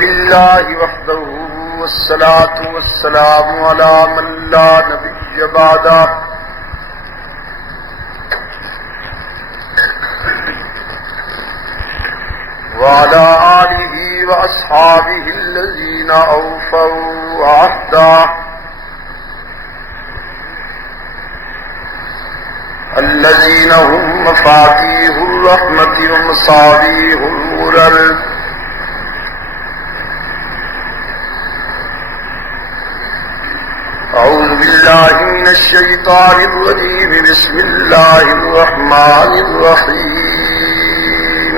لله وحده والصلاة والسلام على من لا نبي بعده وعلى آله وأصحابه الذين أوفوا عهده الذين هم مفاتيح الرحمة ومصابيح الغرر أعوذ بالله من الشيطان الرجيم بسم الله الرحمن الرحيم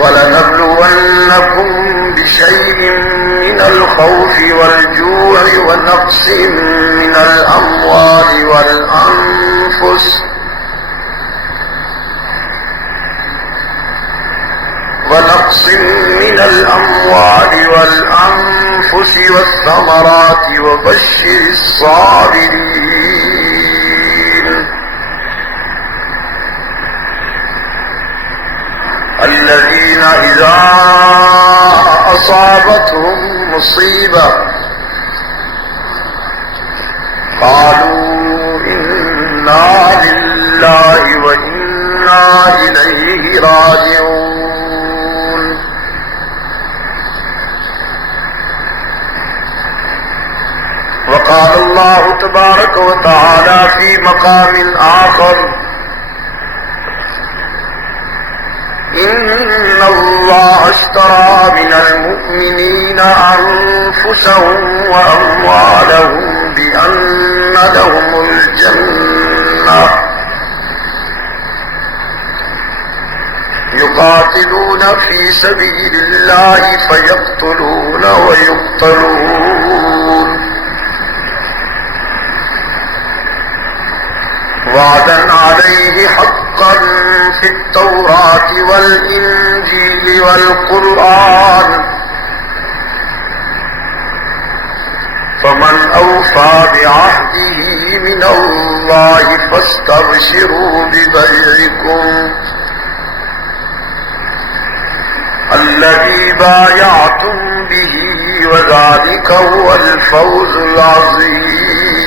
ولنبلونكم بشيء من الخوف والجوع ونقص من الأموال والأنفس والثمرات وبشر الصابرين الذين إذا أصابتهم مصيبة قالوا إنا لله وإنا إليه راجعون وقال الله تبارك وتعالى في مقام آخر إن الله اشترى من المؤمنين أنفسهم وأموالهم بأن لهم الجنة يقاتلون في سبيل الله فيقتلون ويقتلون وعدا عليه حقا في التوراة والإنجيل والقرآن فمن أوفى بعهده من الله فاستبشروا ببيعكم الذي بايعتم به وذلك هو الفوز العظيم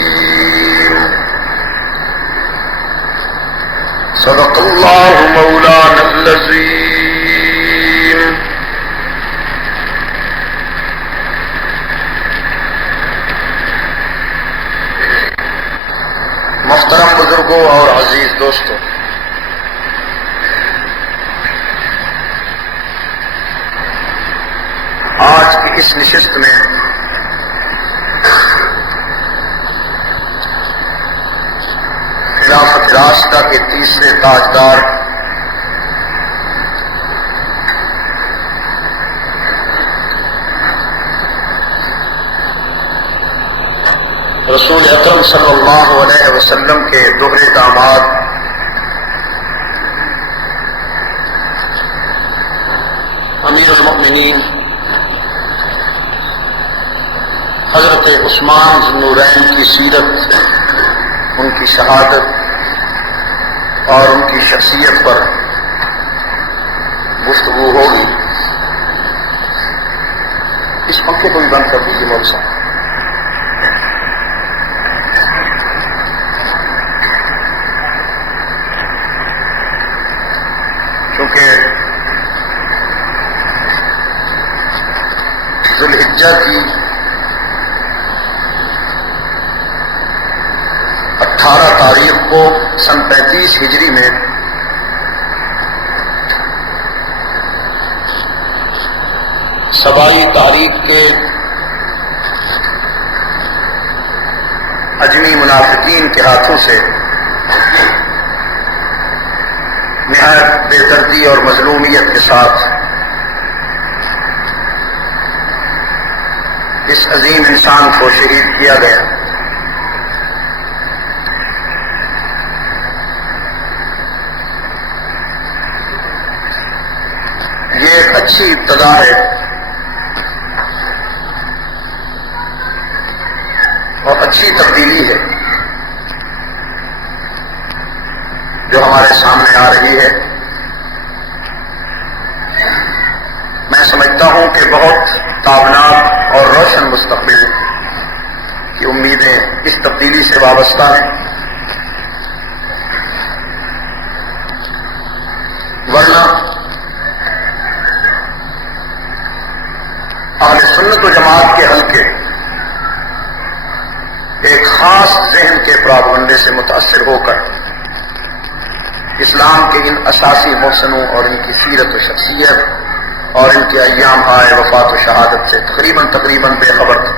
صدق الله مولانا العظيم. محترم بزرگوں اور عزیز دوستوں، آج کی اس نشست میں خلافت راشدہ کے تیسرے تاجدار رسول اکرم صلی اللہ علیہ وسلم کے دوہرے داماد امیر المؤمنین حضرت عثمان ذو النورین کی سیرت، ان کی شہادت اور ان کی شخصیت پر گفتگو ہوگی. اس پنکھے کو بھی بند کر دیجیے مول صاحب. کیونکہ ذو الحجہ کی 18 تاریخ کو سن 35 ہجری میں سبائی تاریخ کے اجمی منافقین کے ہاتھوں سے نہایت بے دردی اور مظلومیت کے ساتھ اس عظیم انسان کو شہید کیا گیا. یہ ایک اچھی ابتدا ہے اور اچھی تبدیلی ہے. جو ہمارے سامنے آ رہی ہے، میں سمجھتا ہوں کہ بہت تابناک اور روشن مستقبل کی امیدیں اس تبدیلی سے وابستہ ہیں، ورنہ اہل سنت و جماعت کے حلقے ایک خاص ذہن کے پراگنڈے سے متاثر ہو کر اسلام کے ان اساسی محسنوں اور ان کی سیرت و شخصیت اور ان کے ایام آئے وفات و شہادت سے تقریباً بے خبر تھے۔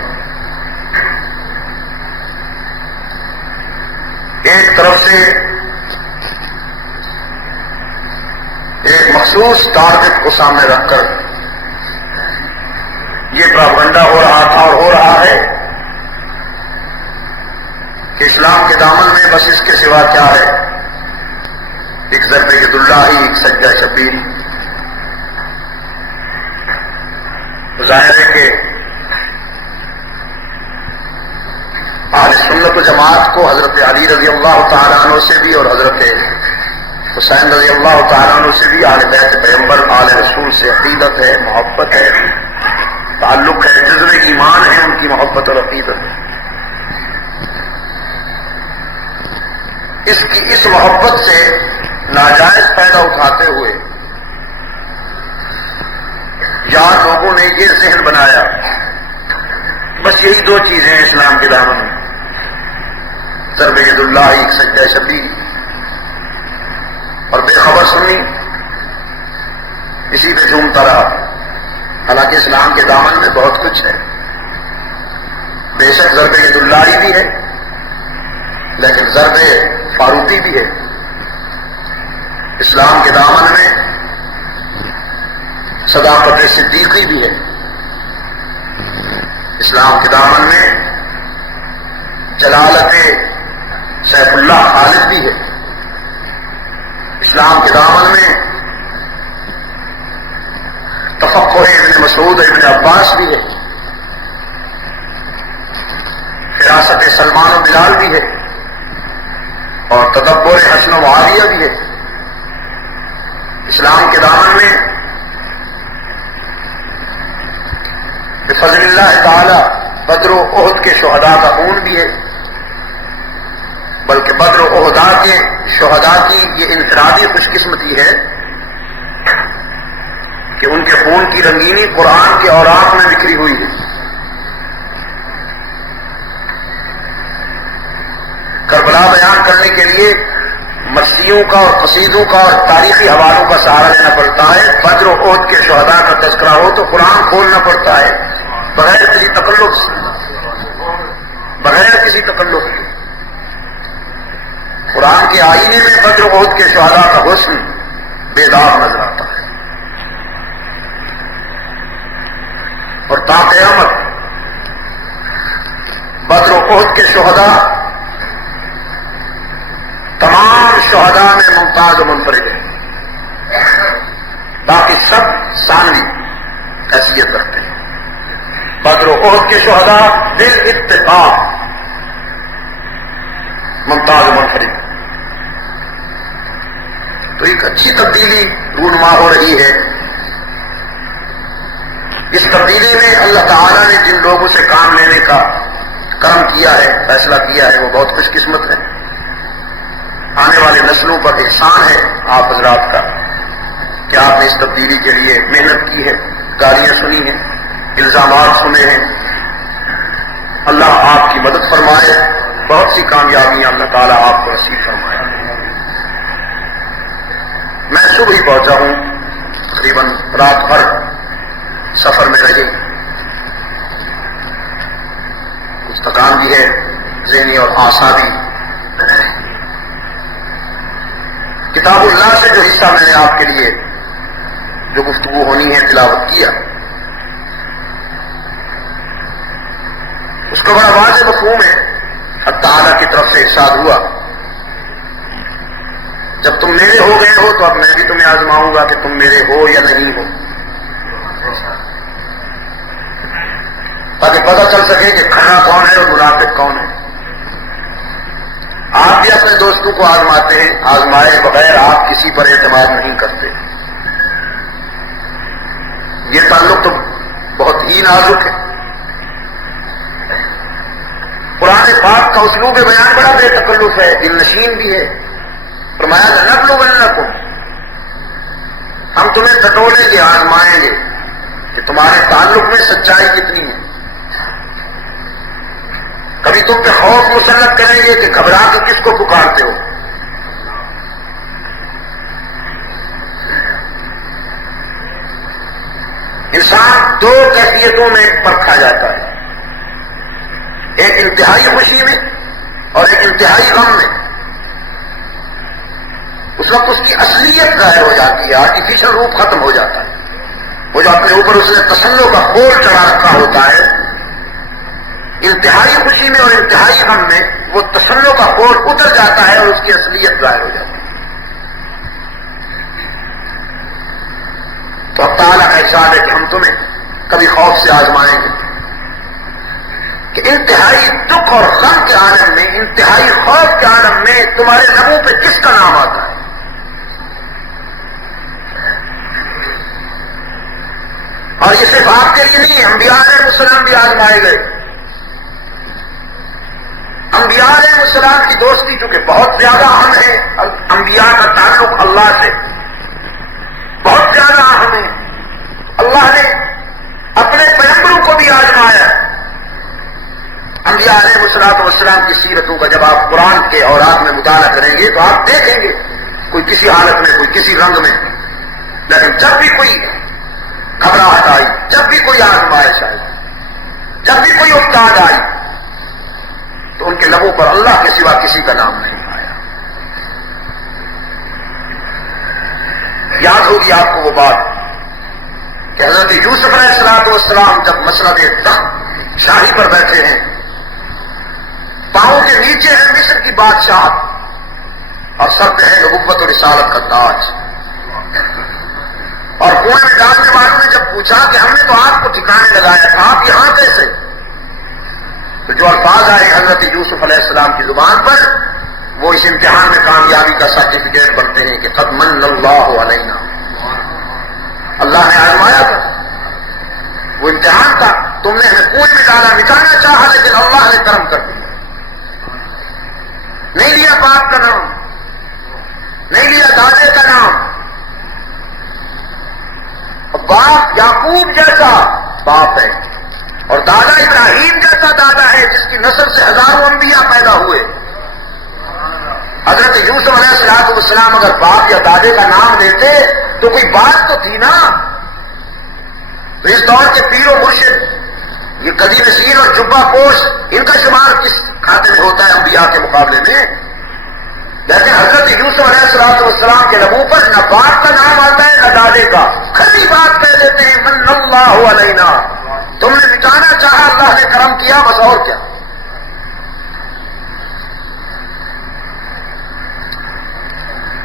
ایک طرف سے ایک مخصوص ٹارگٹ کو سامنے رکھ کر یہ پراپگنڈا ہو رہا تھا اور ہو رہا ہے کہ اسلام کے دامن میں بس اس کے سوا کیا ہے، ایک ضرب ید اللہ ہی، ایک سجدہ شبیر۔ ظاہر ہے کہ اہل سنت و جماعت کو حضرت علی رضی اللہ تعالیٰ عنہ سے بھی اور حضرت حسین رضی اللہ تعالیٰ عنہ سے بھی، اہل بیت پیغمبر آل رسول سے عقیدت ہے، محبت ہے، تعلق ہے، جذب ایمان ہے ان کی محبت اور عقیدت ہے۔ اس محبت سے ناجائز فائدہ اٹھاتے ہوئے یہاں لوگوں نے یہ ذہن بنایا بس یہی دو چیزیں ہیں اسلام کے دامن میں، ضرب ید اللہ، ایک سجدہ شبیر، اور بے خبر سنی اسی پہ جھومتا رہا۔ حالانکہ اسلام کے دامن میں بہت کچھ ہے، بے شک ضرب ید اللہ بھی ہے، لیکن ضرب فاروقی بھی ہے۔ اسلام کے دامن میں صداقت صدیقی بھی ہے، اسلام کے دامن میں جلالت سیف اللہ خالد بھی ہے، اسلام کے دامن میں تفقہ ابن مسعود ابن عباس بھی ہے، فراست سلمان و بلال بھی ہے، اور تدبر حسن و معاویہ بھی ہے۔ اسلام کے دامن میں بفضل اللہ تعالی بدر و احد کے شہداء کا خون بھی ہے، بلکہ بدر و احد کے شہداء کی یہ انفرادی خوش قسمتی ہے کہ ان کے خون کی رنگینی قرآن کے اوراق میں بکھری ہوئی ہے۔ کربلا بیان کرنے کے لیے مرثیوں کا اور قصیدوں کا اور تاریخی حوالوں کا سہارا لینا پڑتا ہے۔ بدر و احد کے شہداء کا تذکرہ ہو تو قرآن کھولنا پڑتا ہے بغیر کسی تکلف سے، بغیر کسی تکلف کے۔ قرآن کے آئینے میں بدر و احد کے شہداء کا حسن بے داغ نظر آتا ہے، اور تا قیامت بدر و احد کے شہداء تمام شہداء میں ممتاز و منفرد ہے، باقی سب ثانوی حیثیت رکھتے ہیں۔ بدر و احد کے شہداء بالاتفاق ممتاز و منفرد۔ تو ایک اچھی تبدیلی رونما ہو رہی ہے۔ اس تبدیلی میں اللہ تعالیٰ نے جن لوگوں سے کام لینے کا کرم کیا ہے، فیصلہ کیا ہے، وہ بہت خوش قسمت ہے۔ آنے والی نسلوں پر احسان ہے آپ حضرات کا کہ آپ نے اس تبدیلی کے لیے محنت کی ہے، گالیاں سنی ہیں، الزامات سنے ہیں۔ اللہ آپ کی مدد فرمائے، بہت سی کامیابیاں اللہ تعالیٰ آپ کو نصیب فرمائے۔ میں صبح ہی پہنچا ہوں، تقریباً رات بھر سفر میں رہی، کچھ تھکان بھی ہے ذہنی اور اعصابی۔ کتاب اللہ سے جو حصہ میں نے آپ کے لیے جو گفتگو ہونی ہے تلاوت کیا، اس کا بڑا واضح مفہوم ہے۔ حق تعالیٰ کی طرف سے ارشاد ہوا جب تم میرے ہو گئے ہو تو اب میں بھی تمہیں آزماؤں گا کہ تم میرے ہو یا نہیں ہو، تاکہ پتہ چل سکے کہ کھڑا کون ہے اور منافق کون ہے۔ آپ بھی اپنے دوستوں کو آزماتے ہیں، آزمائے بغیر آپ کسی پر اعتماد نہیں کرتے. یہ تعلق تو بہت ہی نازک ہے. قرآن پاک کا اسلوب بیان بڑا بے تکلف ہے، دل نشین بھی ہے. فرمایا لنبلونکم، ہم تمہیں ٹٹولیں گے، آزمائیں گے کہ تمہارے تعلق میں سچائی کتنی ہے. کبھی تم پہ خوف مسلط کریں گے کہ گھبرا کے کس کو پکارتے ہو. انسان دو کیفیتوں میں پرکھا جاتا ہے، ایک انتہائی خوشی میں اور ایک انتہائی غم میں. اس وقت اس کی اصلیت ظاہر ہو جاتی ہے، آرٹیفیشل روپ ختم ہو جاتا ہے. وہ جو اپنے اوپر اس نے تسلو کا خول چڑھا رکھا ہوتا ہے، انتہائی خوشی میں اور انتہائی غم میں وہ تسلو کا خول اتر جاتا ہے اور اس کی اصلیت ظاہر ہو جاتی ہے. تو اب تعالیٰ کا ارشاد ہے کہ ہم تمہیں کبھی خوف سے آزمائیں گے کہ انتہائی دکھ اور غم کے عالم میں، انتہائی خوف کے عالم میں تمہارے لبوں پہ کس کا نام آتا ہے. اور یہ صرف آپ کے لیے نہیں ہے، انبیاء علیہ السلام بھی آزمائے گئے. انبیاء علیہ السلام کی دوستی چونکہ بہت زیادہ اہم ہے، انبیاء کا تعلق اللہ سے بہت زیادہ اہم ہے. اللہ نے اپنے پیغمبروں کو بھی آزمایا. انبیاء علیہ السلام کی سیرتوں کا جب آپ قرآن کے اورات میں مطالعہ کریں گے تو آپ دیکھیں گے کوئی کسی حالت میں، کوئی کسی رنگ میں، لیکن جب بھی کوئی گھبراہٹ آئی، جب بھی کوئی آزمائش آئی، جب بھی کوئی افتاد آئی تو ان کے لبوں پر اللہ کے سوا کسی کا نام نہیں آیا. یاد ہوگی آپ کو وہ بات کہ حضرت یوسف علیہ السلام جب مسند تخت شاہی پر بیٹھے ہیں، پاؤں کے نیچے ہے مصر کی بادشاہت اور سر پہ ہے نبوت و رسالت کا تاج. اور کنویں میں ڈالنے والوں نے جب پوچھا کہ ہم نے تو آپ کو ٹھکانے لگایا تھا، آپ یہاں کیسے؟ تو جو الفاظ آئے حضرت یوسف علیہ السلام کی زبان پر وہ اس امتحان میں کامیابی کا سرٹیفکیٹ بنتے ہیں کہ قد من اللہ علینا، اللہ نے آزمایا تھا. وہ امتحان تھا، تم نے ہمیں کنویں میں ڈالا، مٹانا چاہا لیکن اللہ نے کرم کر دیا. نہیں لیا باپ کا نام، نہیں لیا دادے کا نام. باپ یعقوب جیسا باپ ہے اور دادا ابراہیم جیسا دادا ہے جس کی نسل سے ہزاروں انبیاء پیدا ہوئے. حضرت یوسف علیہ السلام اگر باپ یا دادے کا نام لیتے تو کوئی بات تو تھی نا. تو اس دور کے پیر و مرشد، یہ قدی نشین اور جبہ پوش، ان کا شمار کس کھاتے میں ہوتا ہے انبیاء کے مقابلے میں؟ لیکن حضرت یوسف علیہ السلام کے لبوں پر نہ باپ کا نام آتا ہے نہ دادے کا، کھلی بات کہہ دیتے ہیں من اللہ علینا. تم نے مٹانا چاہا، اللہ نے کرم کیا، بس اور کیا.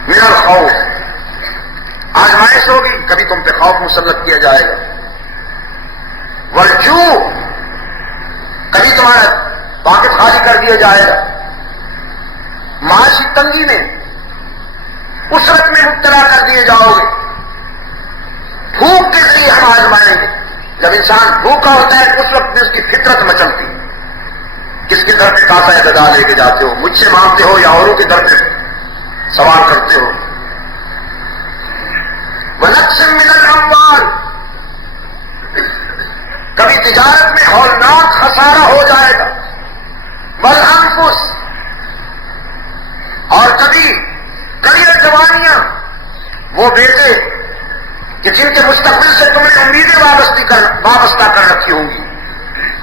من الخوف، آزمائش ہوگی، کبھی تم پہ خوف مسلط کیا جائے گا. والجوع، کبھی تمہارا پاکٹ خالی کر دیا جائے گا. معاشی تنگی میں، اسرت میں مبتلا کر دیے جاؤ گے. بھوک کے ذریعے ہم آزمائیں گے. جب انسان بھوکا ہوتا ہے اس وقت میں اس کی فطرت مچلتی ہے. کس کی طرف کاسا ددا لے کے جاتے ہو، مجھ سے مانگتے ہو یا اوروں کی طرف سوال کرتے ہو. وَنَقْصٍ مِّنَ الْأَمْوَالِ، کبھی تجارت میں ہولناک خسارہ ہو جائے گا. وَالْأَنفُسِ، اور کبھی کڑیاں جوانیاں، وہ بیٹے کہ جن کے مستقبل سے تم نے امیدیں وابستہ کر رکھی ہوں گی،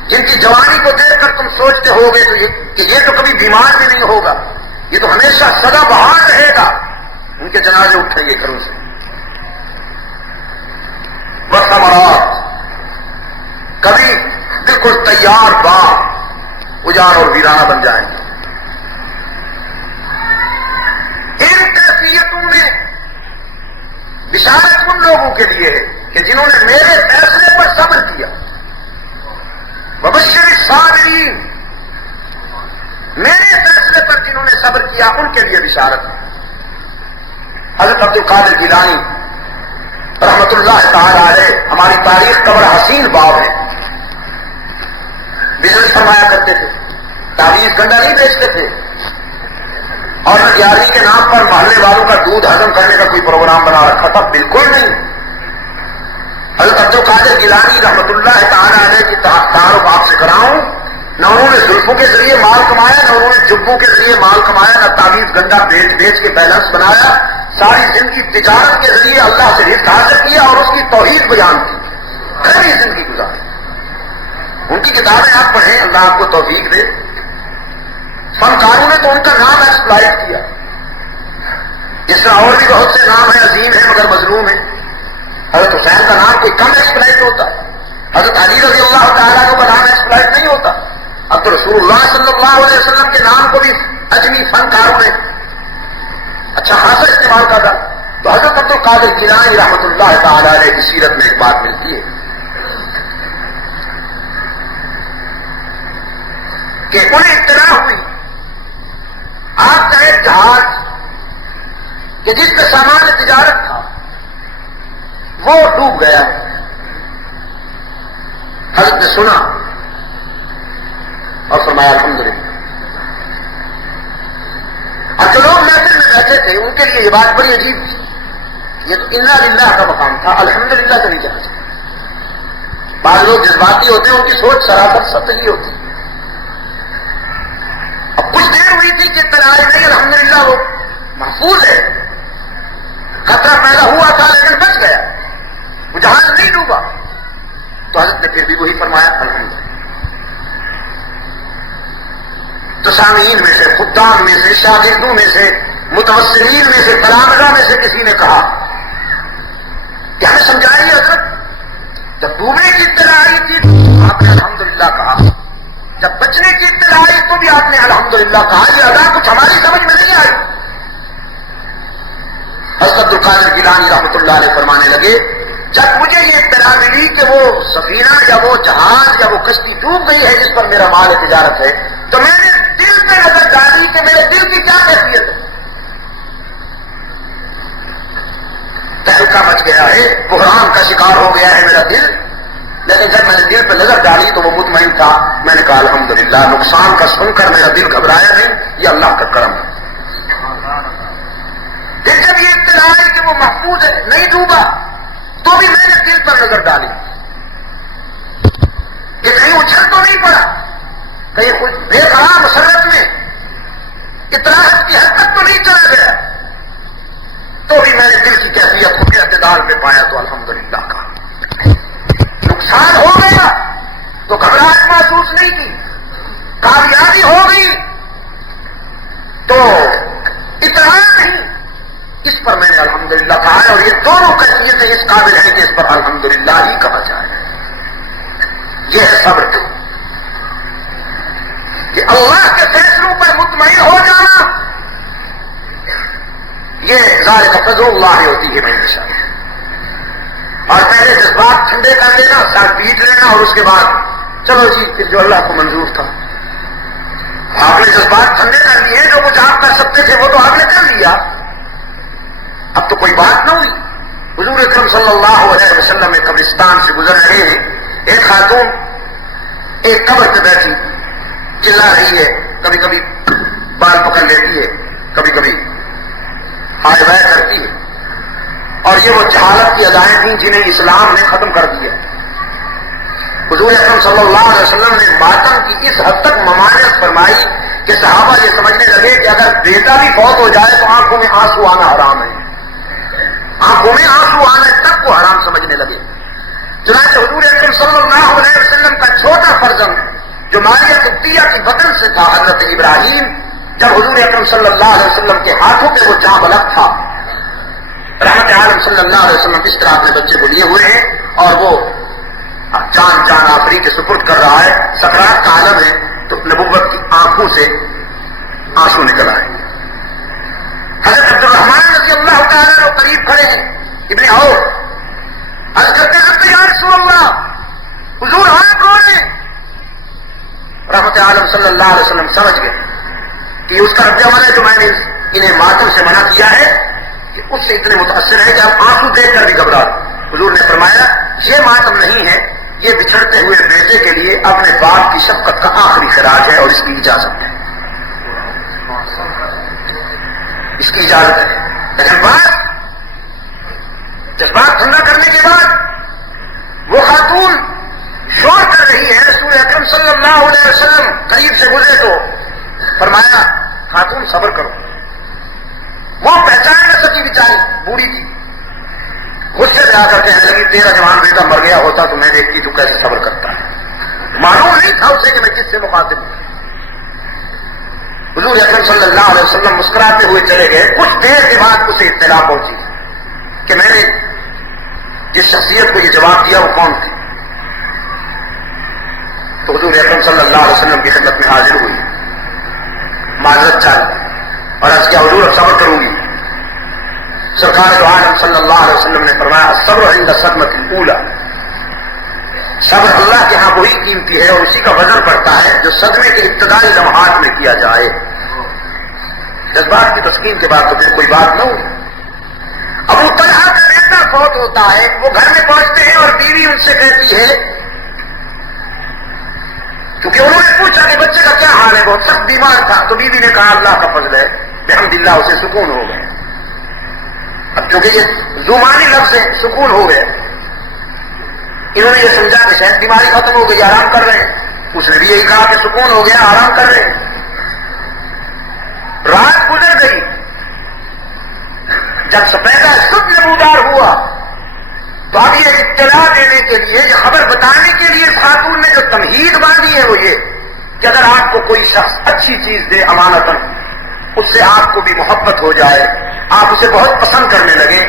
جن کی جوانی کو دیکھ کر تم سوچتے ہو گے کہ یہ تو کبھی بیمار بھی نہیں ہوگا، یہ تو ہمیشہ سدا بہار رہے گا. ان کے جنازے اٹھیں گے گھروں سے. وثمرات، کبھی بالکل تیار باغ اجاڑ اور ویرانہ بن جائیں گے. ان کیفیتوں میں بشارت ان لوگوں کے لیے ہے کہ جنہوں نے میرے فیصلے پر صبر کیا. وبشر الصابرین، میرے فیصلے پر جنہوں نے صبر کیا ان کے لیے بشارت ہے۔ حضرت عبد القادر گیلانی رحمت اللہ تعالی علیہ ہماری تاریخ کا بڑا حسین باب ہے۔ بزنس فرمایا کرتے تھے، تعویذ گنڈا نہیں بیچتے تھے، اور نہ 11ویں کے نام پر محلے والوں کا دودھ ہضم کرنے کا کوئی پروگرام بنا رکھا تھا، بالکل نہیں۔ حضرت عبد القادر گیلانی رحمت اللہ تعالی علیہ کی تعارف آپ سے کراؤں، نہ انہوں نے زلفوں کے ذریعے مال کمایا، نہ انہوں نے جبوں کے ذریعے مال کمایا، نہ تعویذ گنڈا بیچ کے بیلنس بنایا، ساری زندگی تجارت کے ذریعے اللہ سے رزق حاصل کیا اور اس کی توحید بیان کی، ساری زندگی گزاری۔ ان کی کتابیں آپ پڑھیں، اللہ آپ کو توفیق دے۔ فنکاروں نے تو ان کا نام ایکسپلائٹ کیا، اس طرح اور بھی بہت سے نام ہیں، عظیم ہیں مگر مظلوم ہیں۔ حضرت حسین کا نام کوئی کم ایکسپلائٹ ہوتا، حضرت علی رضی اللہ تعالیٰ عنہ کا نام ایکسپلائٹ نہیں ہوتا۔ اب تو رسول اللہ صلی اللہ علیہ وسلم کے نام کو بھی اجمی فنکاروں نے اچھا خاصا استعمال کرتا۔ تو حضرت عبد القادر گیلانی رحمت اللہ تعالیٰ علیہ کی سیرت میں ایک بات ملتی ہے کہ انہیں اطلاع ہوئی آپ کا ایک جہاز کہ جس میں سامان تجارت تھا وہ ڈوب گیا ہے۔ حضرت نے سنا اور فرمایا الحمدللہ۔ اور جو لوگ محفل میں بیٹھے تھے ان کے لیے یہ بات بڑی عجیب تھی، یہ تو انا للہ کا مقام تھا، الحمدللہ سے نہیں کہنا چاہتے۔ بعض لوگ جذباتی ہوتے ہیں، ان کی سوچ سراسر سطحی ہوتی ہے۔ اب کچھ دیر ہوئی تھی کہ اطلاع نہیں، الحمدللہ وہ محفوظ ہے، خطرہ پیدا ہوا تھا لیکن بچ گیا، وہ جہاز نہیں ڈوبا۔ تو حضرت نے پھر بھی وہی فرمایا الحمدللہ۔ تو سامعین میں سے، خدام میں سے، شاگردوں میں سے، متوسلین میں سے، تلامذہ میں سے کسی نے کہا کہ ہمیں سمجھائیے حضرت، جب ڈوبنے کی اطلاع آئی تھی آپ نے الحمدللہ کہا، جب بچنے کی اطلاع آئی تو بھی آپ نے الحمدللہ کہا، یہ ادا کچھ ہماری سمجھ میں نہیں آئی۔ حضرت عبد القادر گیلانی رحمت اللہ علیہ فرمانے لگے، جب مجھے یہ اطلاع ملی کہ وہ سفینہ یا وہ جہاز یا وہ کشتی ڈوب گئی ہے جس پر میرا مال تجارت ہے، تو میں نے دل پہ نظر ڈالی کہ میرے دل کی کیا کیفیت ہے۔ تہلکہ مچ گیا ہے، بحران کا شکار ہو گیا ہے میرا دل، لیکن جب میں نے دل پہ نظر ڈالی تو وہ مطمئن تھا۔ میں نے کہا الحمدللہ، نقصان کا سن کر میرا دل گھبرایا نہیں، یہ اللہ کا کرم ہے۔ پھر جب یہ اطلاع آئی کہ وہ محفوظ ہے، نہیں ڈوبا، تو بھی میں نے دل پر نظر ڈالی کہ کہیں اچھل تو نہیں پڑا، کہیں کچھ بے قرار مسرت میں اطلاعات کی حد تک تو نہیں چلا گیا، تو بھی میں نے دل کی کیفیت کو اعتدال پہ پایا تو الحمدللہ کا۔ نقصان ہو گیا تو گھبراہٹ محسوس نہیں کی، کامیابی ہو گئی تو اطلاع نہیں، اس پر میں نے الحمدللہ کہا ہے، اور یہ دونوں کیفیتیں اس قابل ہیں کہ اس پر الحمدللہ ہی کہا جائے۔ یہ ہے صبر کہ اللہ کے فیصلوں پر مطمئن ہو جانا، یہ ذالک فضل اللہ ہوتی ہے میرے ساتھ۔ اور پہلے جذبات ٹھنڈے کر لینا، ساتھ پیٹ لینا، اور اس کے بعد چلو جی پھر جو اللہ کو منظور تھا آپ نے جذبات ٹھنڈے کر لیے، جو کچھ آپ کر سکتے تھے وہ تو آپ نے کر لیا، اب تو کوئی بات نہ ہوئی۔ حضور اکرم صلی اللہ علیہ وسلم ایک قبرستان سے گزر رہے ہیں، ایک خاتون ایک قبر پہ بیٹھی چلا رہی ہے، کبھی کبھی بال پکڑ لیتی ہے، کبھی کبھی ہائے بائے کرتی ہے، اور یہ وہ جہالت کی ادائیں تھیں جنہیں اسلام نے ختم کر دیا۔ حضور اکرم صلی اللہ علیہ وسلم نے ماتم کی اس حد تک ممانعت فرمائی کہ صحابہ یہ سمجھنے لگے کہ اگر بیٹا بھی فوت ہو جائے تو آنکھوں میں آنسو آنا حرام ہے، آنکھوں میں آنسو آنے تک کو حرام سمجھنے لگے۔ چنانچہ حضور اکرم صلی اللہ علیہ وسلم کا چھوٹا فرزند جو ماریہ قبطیہ کی بطن سے تھا، حضرت ابراہیم، جب حضور اکرم صلی اللہ علیہ وسلم کے ہاتھوں پہ وہ جاں بلغ تھا، رحمت عالم صلی اللہ علیہ وسلم اس طرح اپنے بچے کو لیے ہوئے ہیں اور وہ جان آفری کے سپرد کر رہا ہے، سکرات کا عالم ہے، تو نبوت کی آنکھوں سے آنسو نکل آئے۔ حضرت عبد الرحمن رضی اللہ تعالیٰ عنہ قریب کھڑے ہیں، ابن عوف عرض کرتے ہیں یا رسول اللہ، حضور آپ رو رہے ہیں۔ رحمت عالم صلی اللہ علیہ وسلم سمجھ گئے کہ اس کا رد عمل ہے جو میں نے انہیں ماتم سے منع کیا ہے کہ اس سے اتنے متاثر ہے کہ آپ آنسو دیکھ کر بھی گھبرا دیں. حضور نے فرمایا یہ ماتم نہیں ہے، یہ بچھڑتے ہوئے بیٹے کے لیے اپنے باپ کی شفقت کا آخری خراج ہے اور اس کی اجازت ہے، اس کی اجازت ہے. لیکن جذبات ٹھنڈا کرنے کے بعد وہ خاتون شور کر رہی ہے. رسول اکرم صلی اللہ علیہ وسلم قریب سے گزرے تو فرمایا خاتون صبر کرو. وہ پہچان نہ سکی بیچاری، بوڑھی تھی. غصے سے آ کر کہنے لگی تیرا جوان بیٹا مر گیا ہوتا تو میں دیکھتی تو کیسے صبر کرتا ہے. معلوم نہیں تھا اسے کہ میں کس سے مخاطب ہوں. حضور اکرم صلی اللہ علیہ وسلم مسکراتے ہوئے چلے گئے. کچھ دیر کے بعد اسے اطلاع پہنچی کہ میں نے جس شخصیت کو یہ جواب دیا وہ کون تھی. تو حضور اکرم صلی اللہ علیہ وسلم کی خدمت میں حاضر ہوئی، معذرت چاہیے اور عرض کیا حضور اب صبر کروں گی. سرکار دو عالم صلی اللہ علیہ وسلم نے فرمایا صبر عند الصدمۃ الاولی، صبر اللہ کے ہاں وہی قیمتی ہے اور اسی کا وزن پڑتا ہے جو صدمے کے ابتدائی لمحات میں کیا جائے. جذبات کی تسکین کے بعد تو پھر کوئی بات نہ ہوئی. ابو طلحہ کا بیٹا فوت ہوتا ہے، وہ گھر میں پہنچتے ہیں اور بیوی ان سے کہتی ہے، کیونکہ انہوں نے پوچھا کہ بچے کا کیا حال ہے، بہت سخت بیمار تھا. تو بیوی نے کہا اللہ کا فضل ہے بحمد اللہ اسے سکون ہو گئے. اب چونکہ یہ زمانی لفظ ہے سکون ہو گئے، انہوں نے یہ سمجھا کہ شاید بیماری ختم ہو گئی آرام کر رہے ہیں. اس نے بھی یہی کہا کہ سکون ہو گیا آرام کر رہے ہیں. رات گزر گئی. جب سپیدہ خود نمودار ہوا تو اب یہ اطلاع دینے کے لیے، یہ خبر بتانے کے لیے خاتون نے جو تمہید باندھی ہے وہ یہ کہ اگر آپ کو کوئی شخص اچھی چیز دے امانتاً، اس سے آپ کو بھی محبت ہو جائے، آپ اسے بہت پسند کرنے لگے،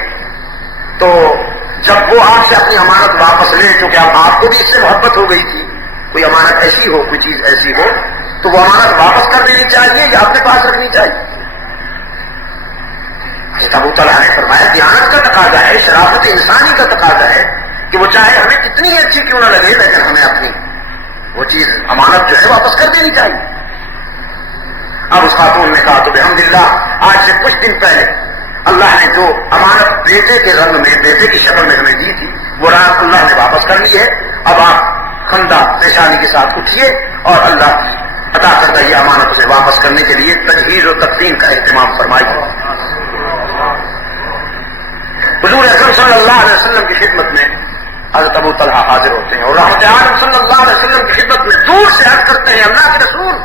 تو جب وہ آپ سے اپنی امانت واپس لیں، کیونکہ اب آپ کو بھی اس سے محبت ہو گئی تھی، کوئی امانت ایسی ہو، کوئی چیز ایسی ہو تو وہ امانت واپس کر دینی چاہیے یا اپنے پاس رکھنی چاہیے. ابو طلحہ نے فرمایا دیانت کا تقاضا ہے، شرافت انسانی کا تقاضا ہے کہ وہ چاہے ہمیں کتنی اچھی کیوں نہ لگے لیکن ہمیں اپنی وہ چیز امانت جو ہے واپس کر دینی چاہیے. اب اس خاتون نے کہا تو بحمدللہ آج سے کچھ دن پہلے اللہ نے جو امانت بیٹے کے رنگ میں، بیٹے کی شکل میں ہمیں دی تھی وہ رات اللہ نے واپس کر لی ہے. اب آپ خندہ پیشانی کے ساتھ اٹھیے اور اللہ کی عطا کردہ یہ امانت اسے واپس کرنے کے لیے تجہیز و تقسیم کا اہتمام فرمائیے. حضور اکرم صلی اللہ علیہ وسلم کی خدمت میں حضرت ابو طلحہ حاضر ہوتے ہیں اور رحمت عالم صلی اللہ علیہ وسلم کی خدمت میں دور سے عرض کرتے ہیں اللہ کے رسول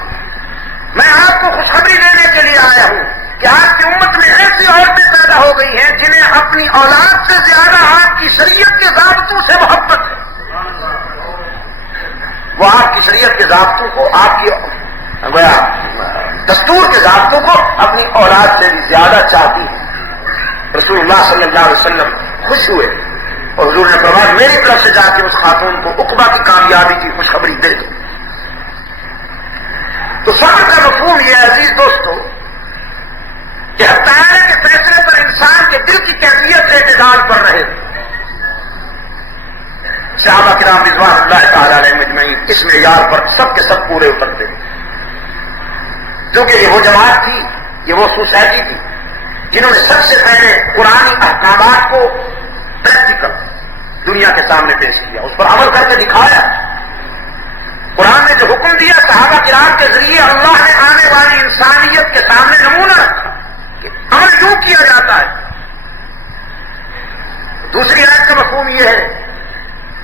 میں آپ کو خوشخبری دینے کے لیے آیا ہوں کہ آپ کی امت میں ایسی عورتیں پیدا ہو گئی ہیں جنہیں اپنی اولاد سے زیادہ آپ کی شریعت کے ضابطوں سے محبت ہے. وہ آپ کی شریعت کے ضابطوں کو، آپ کی دستور کے ضابطوں کو اپنی اولاد سے بھی زیادہ چاہتی ہیں. رسول اللہ صلی اللہ علیہ وسلم خوش ہوئے اور حضور نے فرمایا میری طرف سے جا کے اس خاتون کو عقبہ کی کامیابی کی خوشخبری دے دو. تو صبر کا مفہوم یہ ہے عزیز دوستو کہ حقائق کے فیصلے پر انسان کے دل کی کیفیت اعتدال پر رہے. صحابہ کرام رضوان اللہ تعالی علیہم اجمعین اس معیار پر سب کے سب پورے اترتے کیونکہ یہ وہ جماعت تھی، یہ وہ سوسائٹی تھی جنہوں نے سب سے پہلے قرآنی احکامات کو پریکٹیکل دنیا کے سامنے پیش کیا، اس پر عمل کر کے دکھایا. قرآن نے جو حکم دیا صحابہ کرام کے ذریعے اللہ نے آنے والی انسانیت کے سامنے نمونہ رکھا کہ عمل یوں کیا جاتا ہے. دوسری آیت کا مفہوم یہ ہے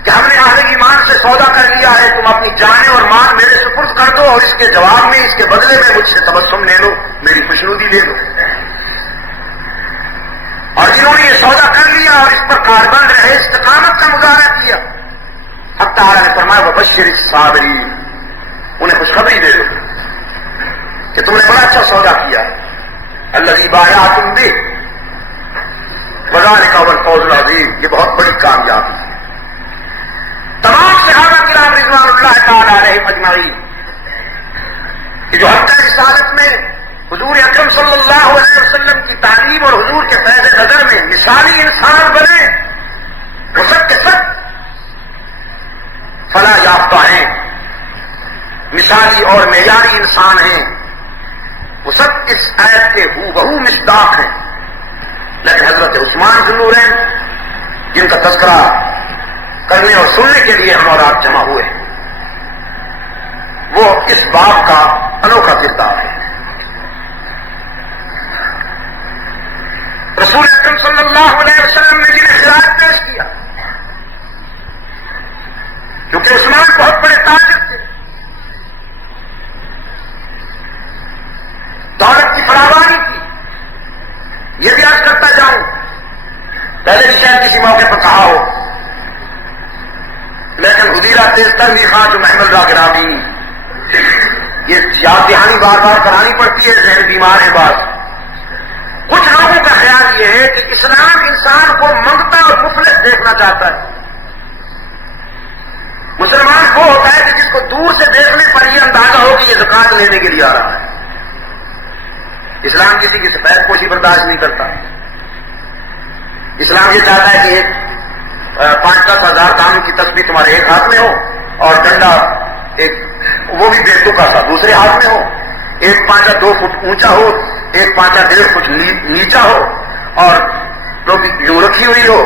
کہ ہم نے اہل ایمان سے سودا کر لیا ہے، تم اپنی جانیں اور مال میرے سپرد کر دو اور اس کے جواب میں، اس کے بدلے میں مجھ سے تبسم لے لو، میری خوشنودی لے لو. اور جنہوں نے یہ سودا کر لیا اور اس پر کاربند رہے، استقامت کا مظاہرہ کیا، حق تعالیٰ نے فرمایا وبشر الصابرین، انہیں خوشخبری دے دو کہ تم نے بڑا اچھا سودا کیا ہے. الذی بایعتم بہ وذلک هو الفوز العظیم، یہ بہت بڑی کامیابی ہے. تمام صحابہ کرام رضوان اللہ تعالی علیہم اجمعین کہ جو حتیٰ رسالت میں حضور اکرم صلی اللہ علیہ وسلم کی تعلیم اور حضور کے فیض نظر میں مثالی انسان بنے، وہ سب کے سب فلاح یافتہ ہیں، مثالی اور معیاری انسان ہیں. وہ سب اس آیت کے ہو مصداق ہیں. لیکن حضرت عثمان ذوالنورین جن کا تذکرہ کرنے اور سننے کے لیے ہم اور آپ جمع ہوئے ہیں، وہ اس باب کا انوکھا کردار ہے. رسول اکرم صلی اللہ علیہ وسلم نے جنہیں خراج پیش کیا، کیونکہ عثمان بہت بڑے تاجر تھے، دولت کی فراوانی کی. یہ بھی عرض کرتا جاؤں، پہلے بھی شاید کسی موقع پر کہا ہو، لیکن حدیرہ تیزتر بھی خواہ جو محمد را گرامی، یہ یاد دہانی بار بار کرانی پڑتی ہے، ذہن بیمار ہے بات. کچھ لوگوں کا خیال یہ ہے کہ اسلام انسان کو منگتا اور مفلس دیکھنا چاہتا ہے. مسلمان وہ ہوتا ہے کہ جس کو دور سے دیکھنے پر یہ اندازہ ہو کہ یہ زکات لینے کے لیے آ رہا ہے. اسلام کسی کی سفید پوشی برداشت نہیں کرتا. اسلام یہ چاہتا ہے کہ ایک 5,000 کام کی تسبیح تمہارے ایک ہاتھ میں ہو اور ڈنڈا ایک وہ بھی بے تکا سا دوسرے ہاتھ میں ہو، ایک پانچا 2 فٹ اونچا ہو، ایک پانچا 1.5 فٹ نیچا ہو، اور ٹوپی یوں رکھی ہوئی ہو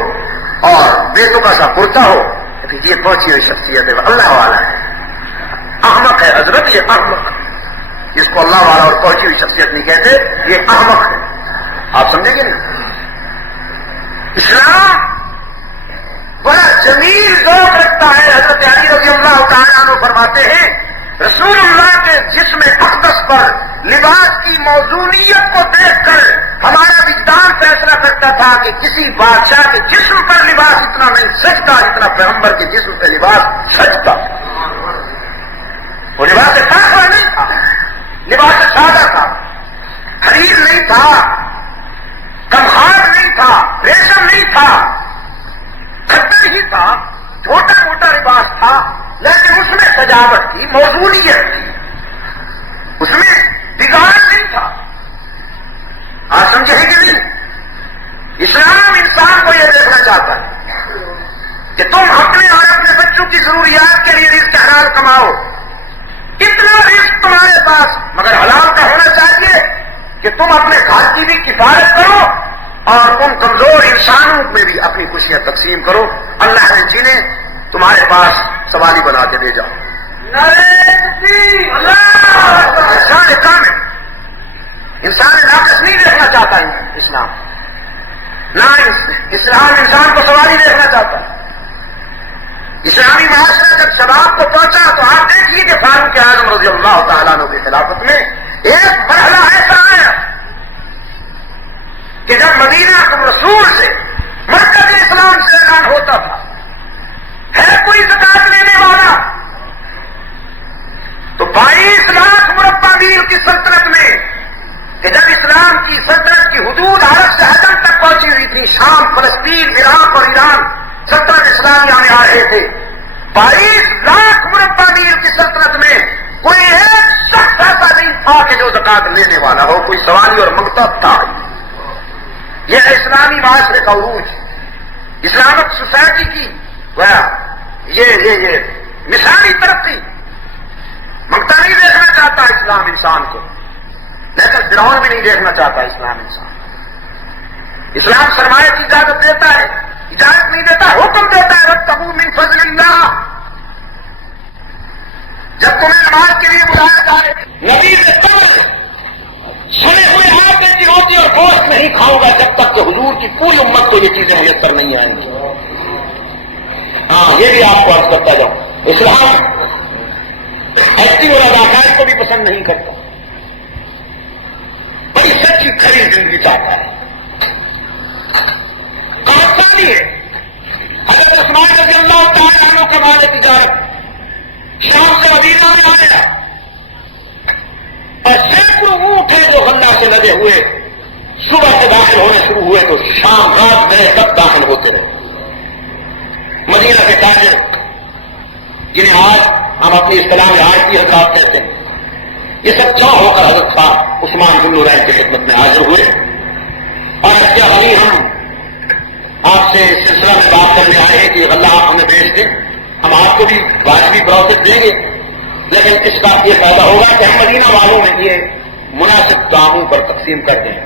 اور بے تکا سا کرتا ہو. یہ پہنچی ہوئی شخصیت ہے، اللہ والا ہے. احمق ہے حضرت، یہ احمق، جس کو اللہ والا اور پہنچی ہوئی شخصیت نہیں کہتے، یہ احمق ہے. آپ سمجھیں گے نہیں؟ اسلام بڑا جمیل ذوق رکھتا ہے. حضرت علی رضی اللہ تعالیٰ عنہ فرماتے ہیں رسول اللہ کے جسم اقدس پر لباس کی موزونیت کو دیکھ کر ہمارا وجدان فیصلہ کرتا تھا کہ کسی بادشاہ کے جسم پر لباس اتنا نہیں سجتا جتنا پیغمبر کے جسم پہ لباس سجتا. وہ لباس فاخر نہیں تھا، لباس سادہ تھا، حریر نہیں تھا، کمہار نہیں تھا، ریشم نہیں تھا، کھٹر ہی تھا، چھوٹا موٹا لباس تھا، لیکن اس میں سجاوٹ تھی، موزونیت تھی، اس میں بگاڑ نہیں تھا. آپ سمجھیں گے نہیں؟ اسلام انسان کو یہ دیکھنا چاہتا ہے کہ تم اپنے اور اپنے بچوں کی ضروریات کے لیے رزق حلال کماؤ. اتنا رزق تمہارے پاس مگر حلال کا ہونا چاہیے کہ تم اپنے گھر کی بھی کفایت کرو اور ان کمزور انسانوں میں بھی اپنی خوشیاں تقسیم کرو. اللہ نے جنہیں تمہارے پاس سوالی بنا کے دے جاؤ. انسان کامل، انسان ناقص نہیں دیکھنا چاہتا ہے اسلام. نہ اسلام انسان کو سوالی دیکھنا چاہتا ہے. اسلامی معاشرہ جب شباب کو پہنچا تو آپ دیکھیے کہ فاروق اعظم رضی اللہ تعالیٰ عنہ کی خلافت میں ایک مرحلہ ایسا آیا کہ جب مدینہ رسول سے مرکز اسلام سے اعلان ہوتا تھا ہے کوئی زکات لینے والا، تو 22 لاکھ مربع میل کی سلطنت میں کہ جب اسلام کی سلطنت کی حدود عرب سے حجم تک پہنچی ہوئی تھی، شام، فلسطین، عراق اور ایران سلطنت اسلامیہ میں آ رہے تھے، 22 لاکھ مربع میل کی سلطنت میں کوئی ایک شخص ایسا نہیں تھا کہ جو زکات لینے والا ہو، کوئی سوالی اور منگتا تھا. یہ اسلامی معاشرے کا عروج، اسلامک سوسائٹی کی یہ مثالی ترقی. منگتا نہیں دیکھنا چاہتا اسلام انسان کو، لیکن فرعون بھی نہیں دیکھنا چاہتا اسلام انسان. اسلام سرمایہ کی اجازت دیتا ہے، اجازت نہیں دیتا، حکم دیتا ہے وابتغوا من فضل اللہ. جب تمہیں نماز کے لیے بلایا جائے نبی سے قبل سنے ہوئے ہاتھ کی روٹی اور گوشت نہیں کھاؤں گا جب تک کہ حضور کی پوری امت کو یہ چیزیں میسر نہیں آئیں گی. ہاں، یہ بھی آپ کو عرض کرتا جاؤں، اسلام ایکٹنگ اور اداکاری کو بھی پسند نہیں کرتا، بڑی سچی کھری زندگی چاہتا ہے. کہانی ہے حضرت عثمان رضی اللہ تعالیٰ عنہ کا مال تجارت شام سے مدینہ میں آیا اور سینکڑوں اونٹ ہیں جو غلہ سے لگے ہوئے صبح سے داخل ہونے شروع ہوئے تو شام رات گئے تب داخل ہوتے رہے. مدینہ کے تاجر جنہیں آج ہم اپنی اصطلاح میں آج کی حضرات کہتے ہیں، یہ سب چاہ ہو کر حضرت خان عثمان ذوالنورین کی خدمت میں حاضر ہوئے اور اس کے ابھی ہم آپ سے اس سلسلہ میں بات کرنے آئے ہیں کہ غلہ آپ ہمیں بھیج دیں، ہم آپ کو بھی واجبی پروفٹ دیں گے، لیکن اس کا یہ فائدہ ہوگا کہ ہم مدینہ والوں میں یہ مناسب داموں پر تقسیم کر دیں.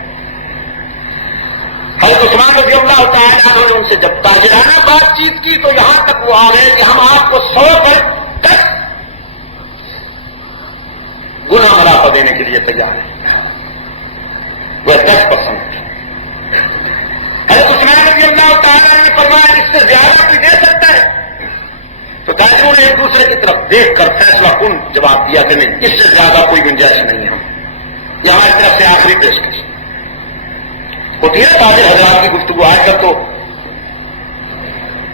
حضرت عثمان رضی اللہ تعالیٰ عنہ نے ان سے جب تاجرانہ بات چیت کی تو یہاں تک وہ آ گئے کہ ہم آپ کو 100 پر 10 گنا مرافع دینے کے لیے تیار ہیں. وہ 10%. حضرت عثمان رضی اللہ تعالیٰ عنہ نے فرمایا اس سے زیادہ کوئی دے سکتا ہے؟ تو تاجروں نے ایک دوسرے کی طرف دیکھ کر فیصلہ کن جواب دیا کہ نہیں، اس سے زیادہ کوئی گنجائش نہیں ہے. یہ ہماری طرف سے آخری پیشکش ہوتی ہے. تاجر حضرات کی گفتگو آج کل تو